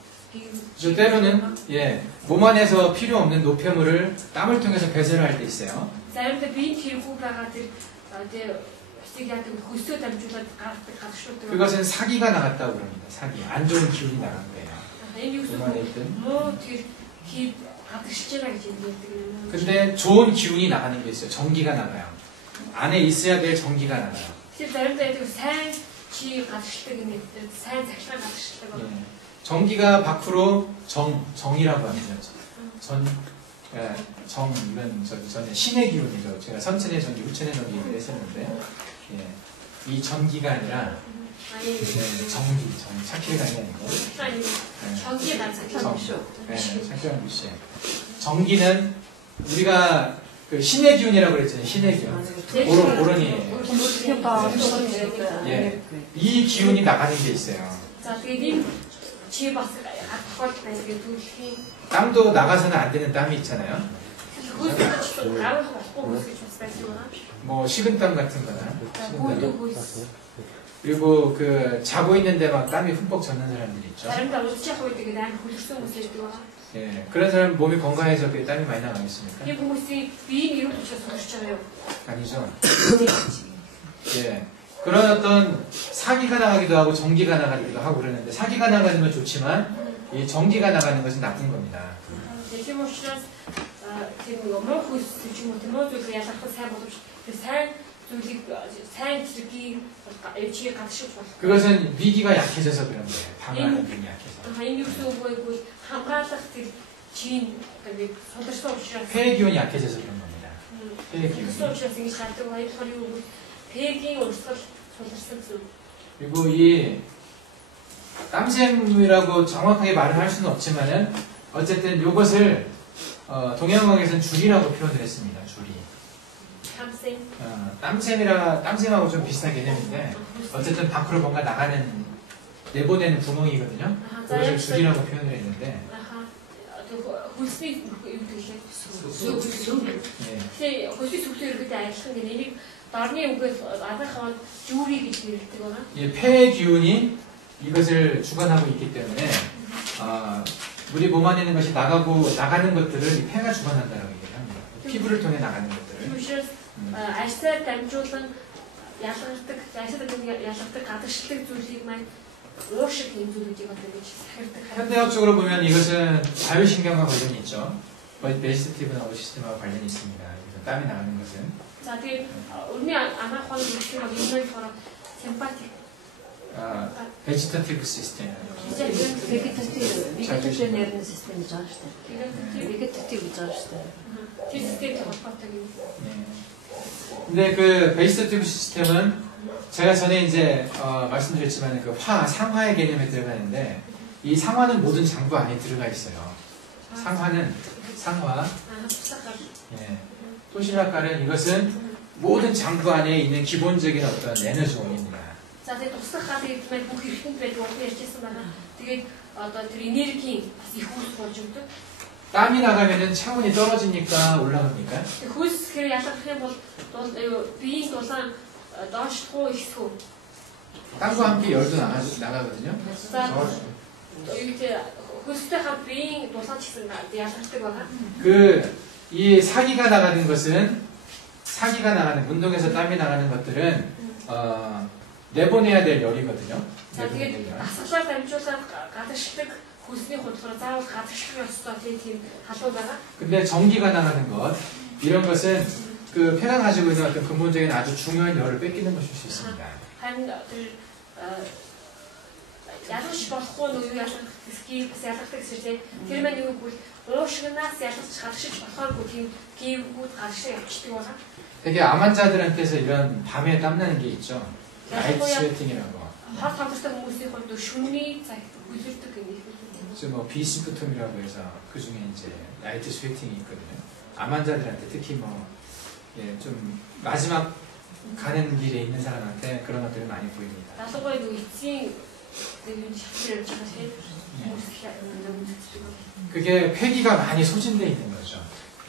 저 때로는 예, 몸 안에서 필요 없는 노폐물을 땀을 통해서 배설을 할 때 있어요. заримдаа биеийн хэрэггүй байгаа тэр усыг яадаг хөсөө дамжуулаад гаргадаг гадагшуулдаг. 그것은 사기가 나갔다고 그럽니다. 사기. 안 좋은 기운이 나간 거예요. Энэ юу гэсэн 몸 안에 있던. муу тэр 기 гадагшиж байгаа гэж 얘기했дэг юм. 근데 좋은 기운이 나가는 게 있어요. 전기가 나가요. 안에 있어야 될 전기가 나가요. Тэр заримдаа яадаг сайн чи гадагшдаг юм гэдэг. сайн захиргаа гадагшдаг байгаа. 예. 전기가 밖으로 정이라고 합니다. 예, 이건 전에 신의 기운이죠. 제가 선천의 전기, 후천의 전기 얘기를 했었는데, 예, 이 전기가 아니라 아니 정기, 차키가 아니고. 아니 전기에 난 захиргаа. 네, 차키가 무시해. 전기는 우리가 그 신의 기운이라고 그랬잖아요. 신의 기운. 오른이. 예, 이 기운이 나가는 게 있어요. 자, тэгээд чи бас хатхол байдаг түүхийн 땀도 나가서는 안 되는 땀이 있잖아요. хөөс гарах болохгүй гэж бас байсан байна. 뭐 식은땀 같은 거나. хөөдөө хөөс. 그리고 그 자고 있는데 막 땀이 흠뻑 젖는 사람들이 있죠. заримдаа удчих үед амар хөлөрсөн хүмүүс байдаг байна. 예, 그런 사람 몸이 건강해서 그 땀이 많이 나가겠습니까? 이 хүмүүсийн биеийн эрүүл учраас хөлөрч байгаа юу? 아니죠. 예, 그런 어떤 사기가 나가기도 하고 전기가 나가기도 하고 그러는데 사기가 나가는 건 좋지만 이 전기가 나가는 것은 나쁜 겁니다. Тийм учраас тийм муу хөлс ч юм уу тийм муу зүйлийг ялгах сайн боловч тэр сайн зүйлийг сайн зэргийг чи гадагшуулж болох. 그것은 위기가 약해져서 그런 거예요. 방어하는 힘이 약해서. Энэ юу гэсэн үг вэ? хамгаалах тэр чин гэдэг солирсон учраас 폐의 기운이 약해져서 그런 겁니다. 폐의 기운이. солирсон учраас ингэж гардаг байна. Тэгэхээр юу 폐гийн урсгал солирсон гэсэн. 그리고 이 땀샘이라고 정확하게 말을 할 수는 없지만은 어쨌든 이것을 동양어에서는 줄이라고 표현을 했습니다. 줄이. 탐생. 땀샘하고 좀 비슷한 개념인데 어쨌든 밖으로 뭔가 나가는 내보내는 구멍이거든요. 그것을 줄이라고 표현을 했는데. хөлсний юу гэвэл сүг. 예. Тэгээ хөлсний сүгтэй ирэхэд адилхан гэнэ энийг дарны үгээр адаахад жүүри гэж нэрлэдэг байна. 이 폐의 기운이 이것을 주관하고 있기 때문에 우리 몸 안에 있는 것이 나가는 것들을 이 폐가 주관한다라고 얘기를 합니다. 피부를 통해 나가는 것들을. Түүнээс арьсаар дамжуулан ялгардаг гадагшилдаг зүйлийг маань уушиг юм зүйлүүдийг одоо ингэж сахирдаг. 현대학적으로 보면 이것은 자율신경과 관련이 있죠. 베지테티브 너버 시스템하고 관련이 있습니다. 그래서 땀이 나가는 것은. За тэгээд өрний анх хоног үүсгэх юм энэ болохоор симпатик. 베지테티브 시스템. Вегетатив нервный систем гэж байгаа шүү дээ. Вегетатив гэж байгаа шүү дээ. Тэр системтэй холбоотой юм. 근데 그 베지테티브 시스템은 제가 전에 이제 말씀드렸지만 그 상화의 개념에 들어가는데 이 상화는 모든 장부 안에 들어가 있어요. 상화. 예. 토실라칼은 이것은 모든 장부 안에 있는 기본적인 어떤 에너지 원입니다. За тэгээд туслах гал гэдэг нь бүх эрхэнд байдаг уу ярьжсэн байна. Тэгээд одоо тэр энергийн бас их хөлс болж өгдөг. 땀이 나가면은 차원이 떨어지니까 올라갑니까? Хөлсөөр ялгах юм бол биеийн дулаан доошлох уу ихсэх үү? 땀과 함께 열도 나가거든요. За хөлстэй хамт биеийн дулаан ч гэсэн ялгардаг байна. 이 사기가 나가는 것은 운동에서 땀이 나가는 것들은 내보내야 될 열이거든요. 자, тэгээд асуулаар дамжуулаад гадагшдаг хөлсний худалдаа заавал гадагших ёстой тийм халуун байгаа. 근데 전기가 나가는 것 이런 것은 그 폐가 가지고 있는 어떤 근본적인 아주 중요한 열을 뺏기는 것일 수 있습니다. харин тэр ялгаж болохгүй нь юу ялгах хэсгийг бас ялгахдаг гэсэн. Тэр маань юу гэвэл уушгинаас ялгаж гадагшиж болохгүй тийм гівгүүд гадагшаа явчихдаг байгаа. 되게 암환자들한테서 이런 밤에 땀나는 게 있죠. 나이트 스웨팅이라고. хор тоглолттой хүмүүсийн хувьд шөнийн цагт үлддэг гэх юм. 뭐 비심프톰이라고 해서 그 중에 이제 나이트 스웨팅이 있거든요. 암환자들한테 특히 뭐 예, 좀 마지막 가는 길에 있는 사람한테 그런 것들이 많이 보입니다. ялангуяа нэг эцсийн нэг юм шатрын явж байгаа 그게 폐기가 많이 소진되어 있는 거죠.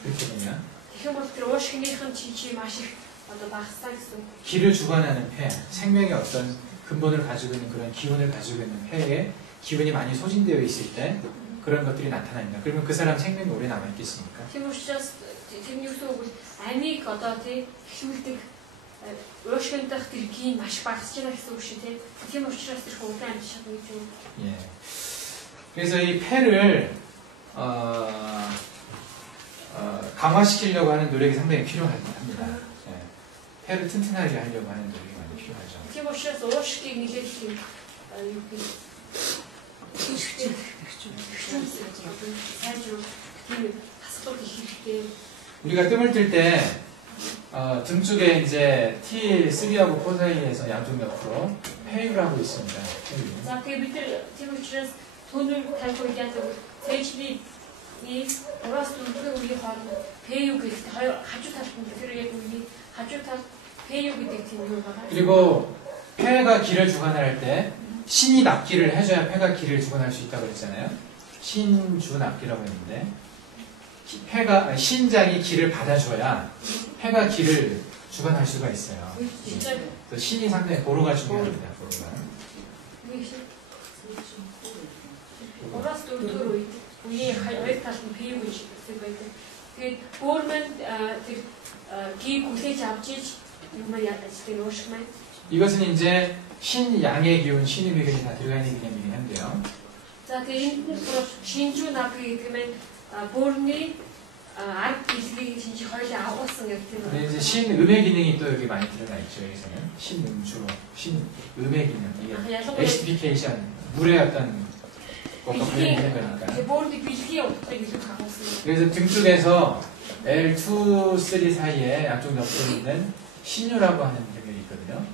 그렇게 보면 тэгэхээр бол тэр уушгиныхын чи маш их одоо багасаа гэсэн. 기를 주관하는 폐, 생명의 어떤 근본을 가지고 있는 그런 기운을 가지고 있는 폐에 기운이 많이 소진되어 있을 때 그런 것들이 나타납니다. 그러면 그 사람 생명이 오래 남아있겠습니까? Тийм учраас тэрний үсэг бол амийг одоо тий хөвөлдөг уушгиндах тэр гин маш багасж байгаа гэсэн үг шүү тий. Тийм учраас тэр хөвөлтэй амьд чадна гэж юм. 예. 그래서 이 폐를 강화시키려고 하는 노력이 상당히 필요합니다. 예. 폐를 튼튼하게 하려고 하는 노력이 많이 필요하죠. Тийм учраас уушгийг нэлээд тийм юу гэх 우리가 뜸을 뜰 때 등 쪽에 이제 T3하고 4 사이에서 양쪽 옆으로 폐유를 하고 있습니다. 자, 그 밑에 тийм учраас 돈을 달고 얘기하자고 세일이 이 어라스 돈을 우리 하는 배유 그 가주 타는데 그리고 우리 가주 타 배유 그때 팀을 봐라. 그리고 폐가 기를 주관할 때 신이 납기를 해줘야 폐가 기를 주관할 수 있다고 그랬잖아요. 신주납기라고 했는데 폐가 신장이 기를 받아줘야 폐가 기를 주관할 수가 있어요. 그래서 신이 상당히 보루가 중요합니다. 보루가. 어라스 돈으로 우리 할 타는 배우고 있어요. 그 보면 기 구세 잡지 뭐야 지금 오시면 이것은 이제 신양의 기운, 신음의 기운이 다 들어가 있는 개념이긴 한데요. 자, 그 신주 나비 그러면 보르니 알 기술이 진짜 거의 아웃성 같은. 근데 이제 신음의 기능이 또 여기 많이 들어가 있죠. 여기서는 신음주로 신음의 기능 이게 에스티피케이션 물의 어떤 것과 관련이 있는 거니까. 보르니 비슷해 어떻게 기술 갖고 있어요. 그래서 등 쪽에서 L2, 3 사이에 양쪽 옆으로 있는 신유라고 하는 경력이 있거든요.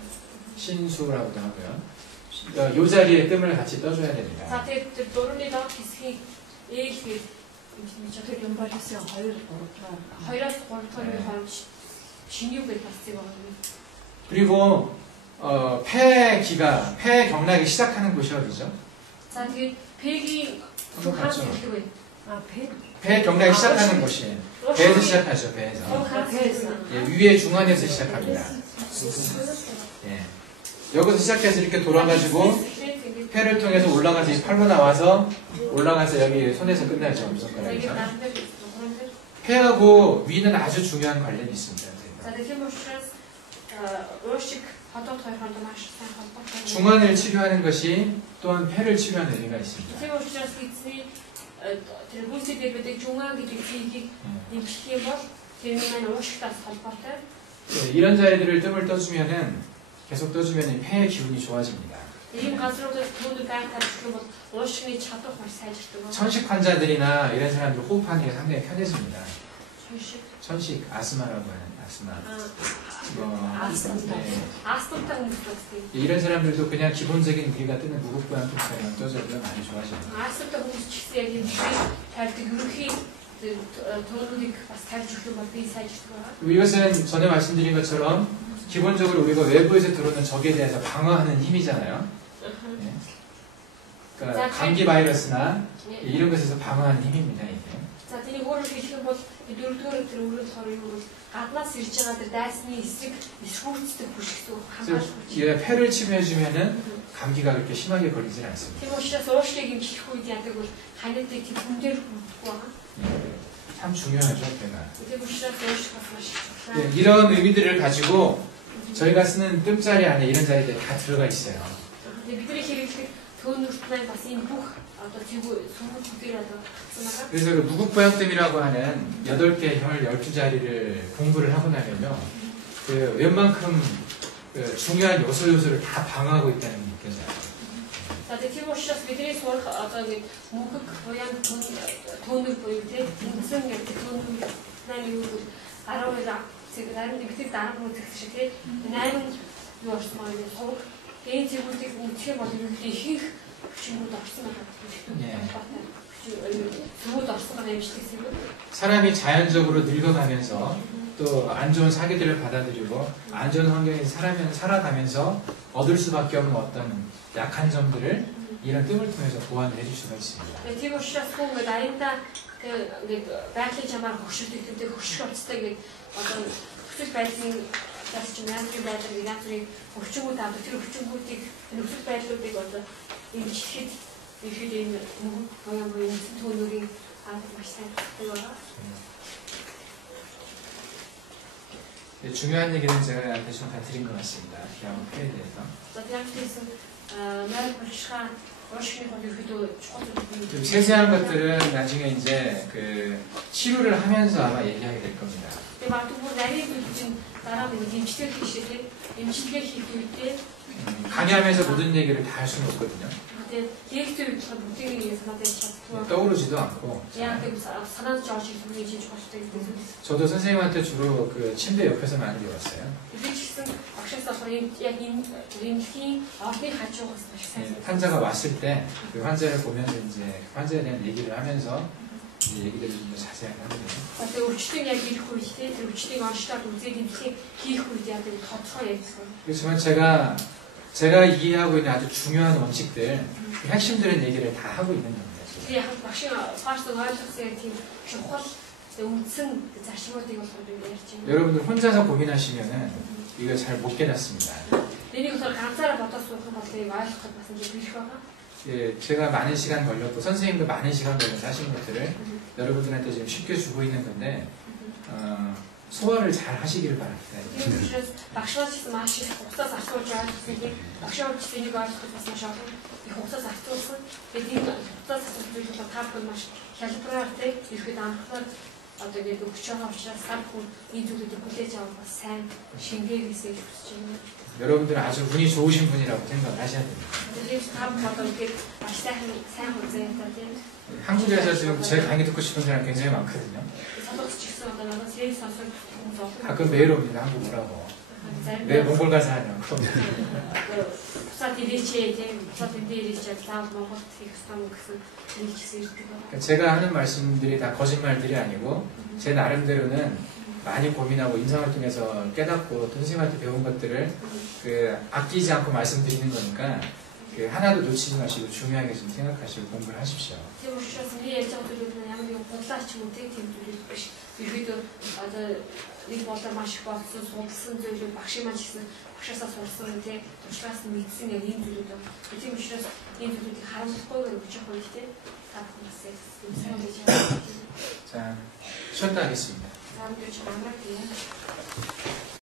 신수라고도 하고요. 이 자리에 뜸을 같이 떠줘야 됩니다. 자, 그 보르니가 비슷해. 이게 저렇게 연발했어요. 허이라서 걸터를 한 진육을 봤어요. 그리고 폐기가 폐 경락이 시작하는 곳이 어디죠? 자, 그 폐기 한번 봤죠. 배? 폐 경락이 시작하는 곳이 배에서 시작하죠. 배에서. 예, 위에 중안에서 시작합니다. 예. 여기서 시작해서 이렇게 돌아가지고 폐를 통해서 올라가서 이 팔로 나와서 올라가서 여기 손에서 끝나죠. 손가락에서. 폐하고 위는 아주 중요한 관련이 있습니다. 중안을 치료하는 것이 또한 폐를 치료하는 의미가 있습니다. 네, 이런 자리들을 뜸을 떠주면은 계속 떠주면 폐의 기운이 좋아집니다. 천식 환자들이나 이런 사람들 호흡하는 게 상당히 편해집니다. 천식, 아스마라고 하는 아스마. 네. 이런 사람들도 그냥 기본적인 우리가 뜨는 무급부양 통증만 떠줘도 많이 좋아집니다. 이것은 전에 말씀드린 것처럼 기본적으로 우리가 외부에서 들어오는 적에 대해서 방어하는 힘이잖아요. 네. 그러니까 감기 바이러스나 이런 것에서 방어하는 힘입니다. 이게. 그래서 폐를 치료해주면은 감기가 그렇게 심하게 걸리진 않습니다. 참 중요하죠, 폐가. 네, 이런 의미들을 가지고 저희가 쓰는 뜸자리 안에 이런 자리들이 다 들어가 있어요. бидний хэрэглэх төөнөртний бас энэ бүх одоо сүмүүдээр одоо гарсан байгаа. 그래서 그 무국보양뜸이라고 하는 8개 혈 12자리를 공부를 하고 나면요. 그 웬만큼 그 중요한 요소를 다 방어하고 있다는 게 느껴져요. За тийм учраас бидний сурах одоо ингэ мөнхөг буян төөнөр буюу тийм тэнцэн гэдэг төөнөрний юу вэ? 12 зэрэг нэмэгдэл дараагийн үзэх шиг тийм 8 юу орсон байгаа юм сурах. Энэ зүйлүүдийг үнэхээр бол ихэнх хүчнүүд орсон байгаа. 사람이 자연적으로 늙어가면서 또 안 좋은 사기들을 받아들이고 안 좋은 환경에 살아가면서 얻을 수밖에 없는 어떤 약한 점들을 이런 뜸을 통해서 보완을 해줄 수가 있습니다. Тийм учраас хүн ингээд аяндаа ингээд байгалийн чамаар хөшөлдөг тэмдэг хөшөх орцтой ингээд одоо хөшөл байдлын бас ч мянган байдлыг янзрын өвчнгүүд авдаг тэр өвчнгүүдийг нөхцөл байдлуудыг одоо имжлэхэд ихэд энэ мөнгө төөнөрийн арга маш сайн байгаа. 중요한 얘기는 제가 대충 다 드린 것 같습니다. 기왕회에 대해서. 좀 세세한 것들은 나중에 이제 그 치료를 하면서 아마 얘기하게 될 겁니다. 강의하면서 모든 얘기를 다 할 수는 없거든요. 떠오르지도 않고. 저도 선생님한테 주로 그 침대 옆에서 많이 배웠어요. 환자가 왔을 때 그 환자를 보면서 이제 환자에 대한 얘기를 하면서 이 얘기들을 좀 자세하게 하거든요. 그렇지만 제가 이해하고 있는 아주 중요한 원칙들, 핵심들은 얘기를 다 하고 있는 겁니다. 여러분들 혼자서 고민하시면은 이거 잘 못 깨닫습니다. 예, 제가 많은 시간 걸렸고 선생님도 많은 시간 걸려서 하신 것들을 여러분들한테 지금 쉽게 주고 있는 건데 소화를 잘 하시길 바랍니다. 여러분들은 아주 운이 좋으신 분이라고 생각을 하셔야 됩니다. 한국에서 지금 제 강의 듣고 싶은 사람 굉장히 많거든요. 가끔 매일 옵니다. 한국 오라고. 왜 몽골 가서 하냐고. 제가 하는 말씀들이 다 거짓말들이 아니고 제 나름대로는 많이 고민하고 임상을 통해서 깨닫고 선생님한테 배운 것들을 아끼지 않고 말씀드리는 거니까 하나도 놓치지 마시고 중요하게 좀 생각하시고 공부를 하십시오. 자, 쉬었다 하겠습니다.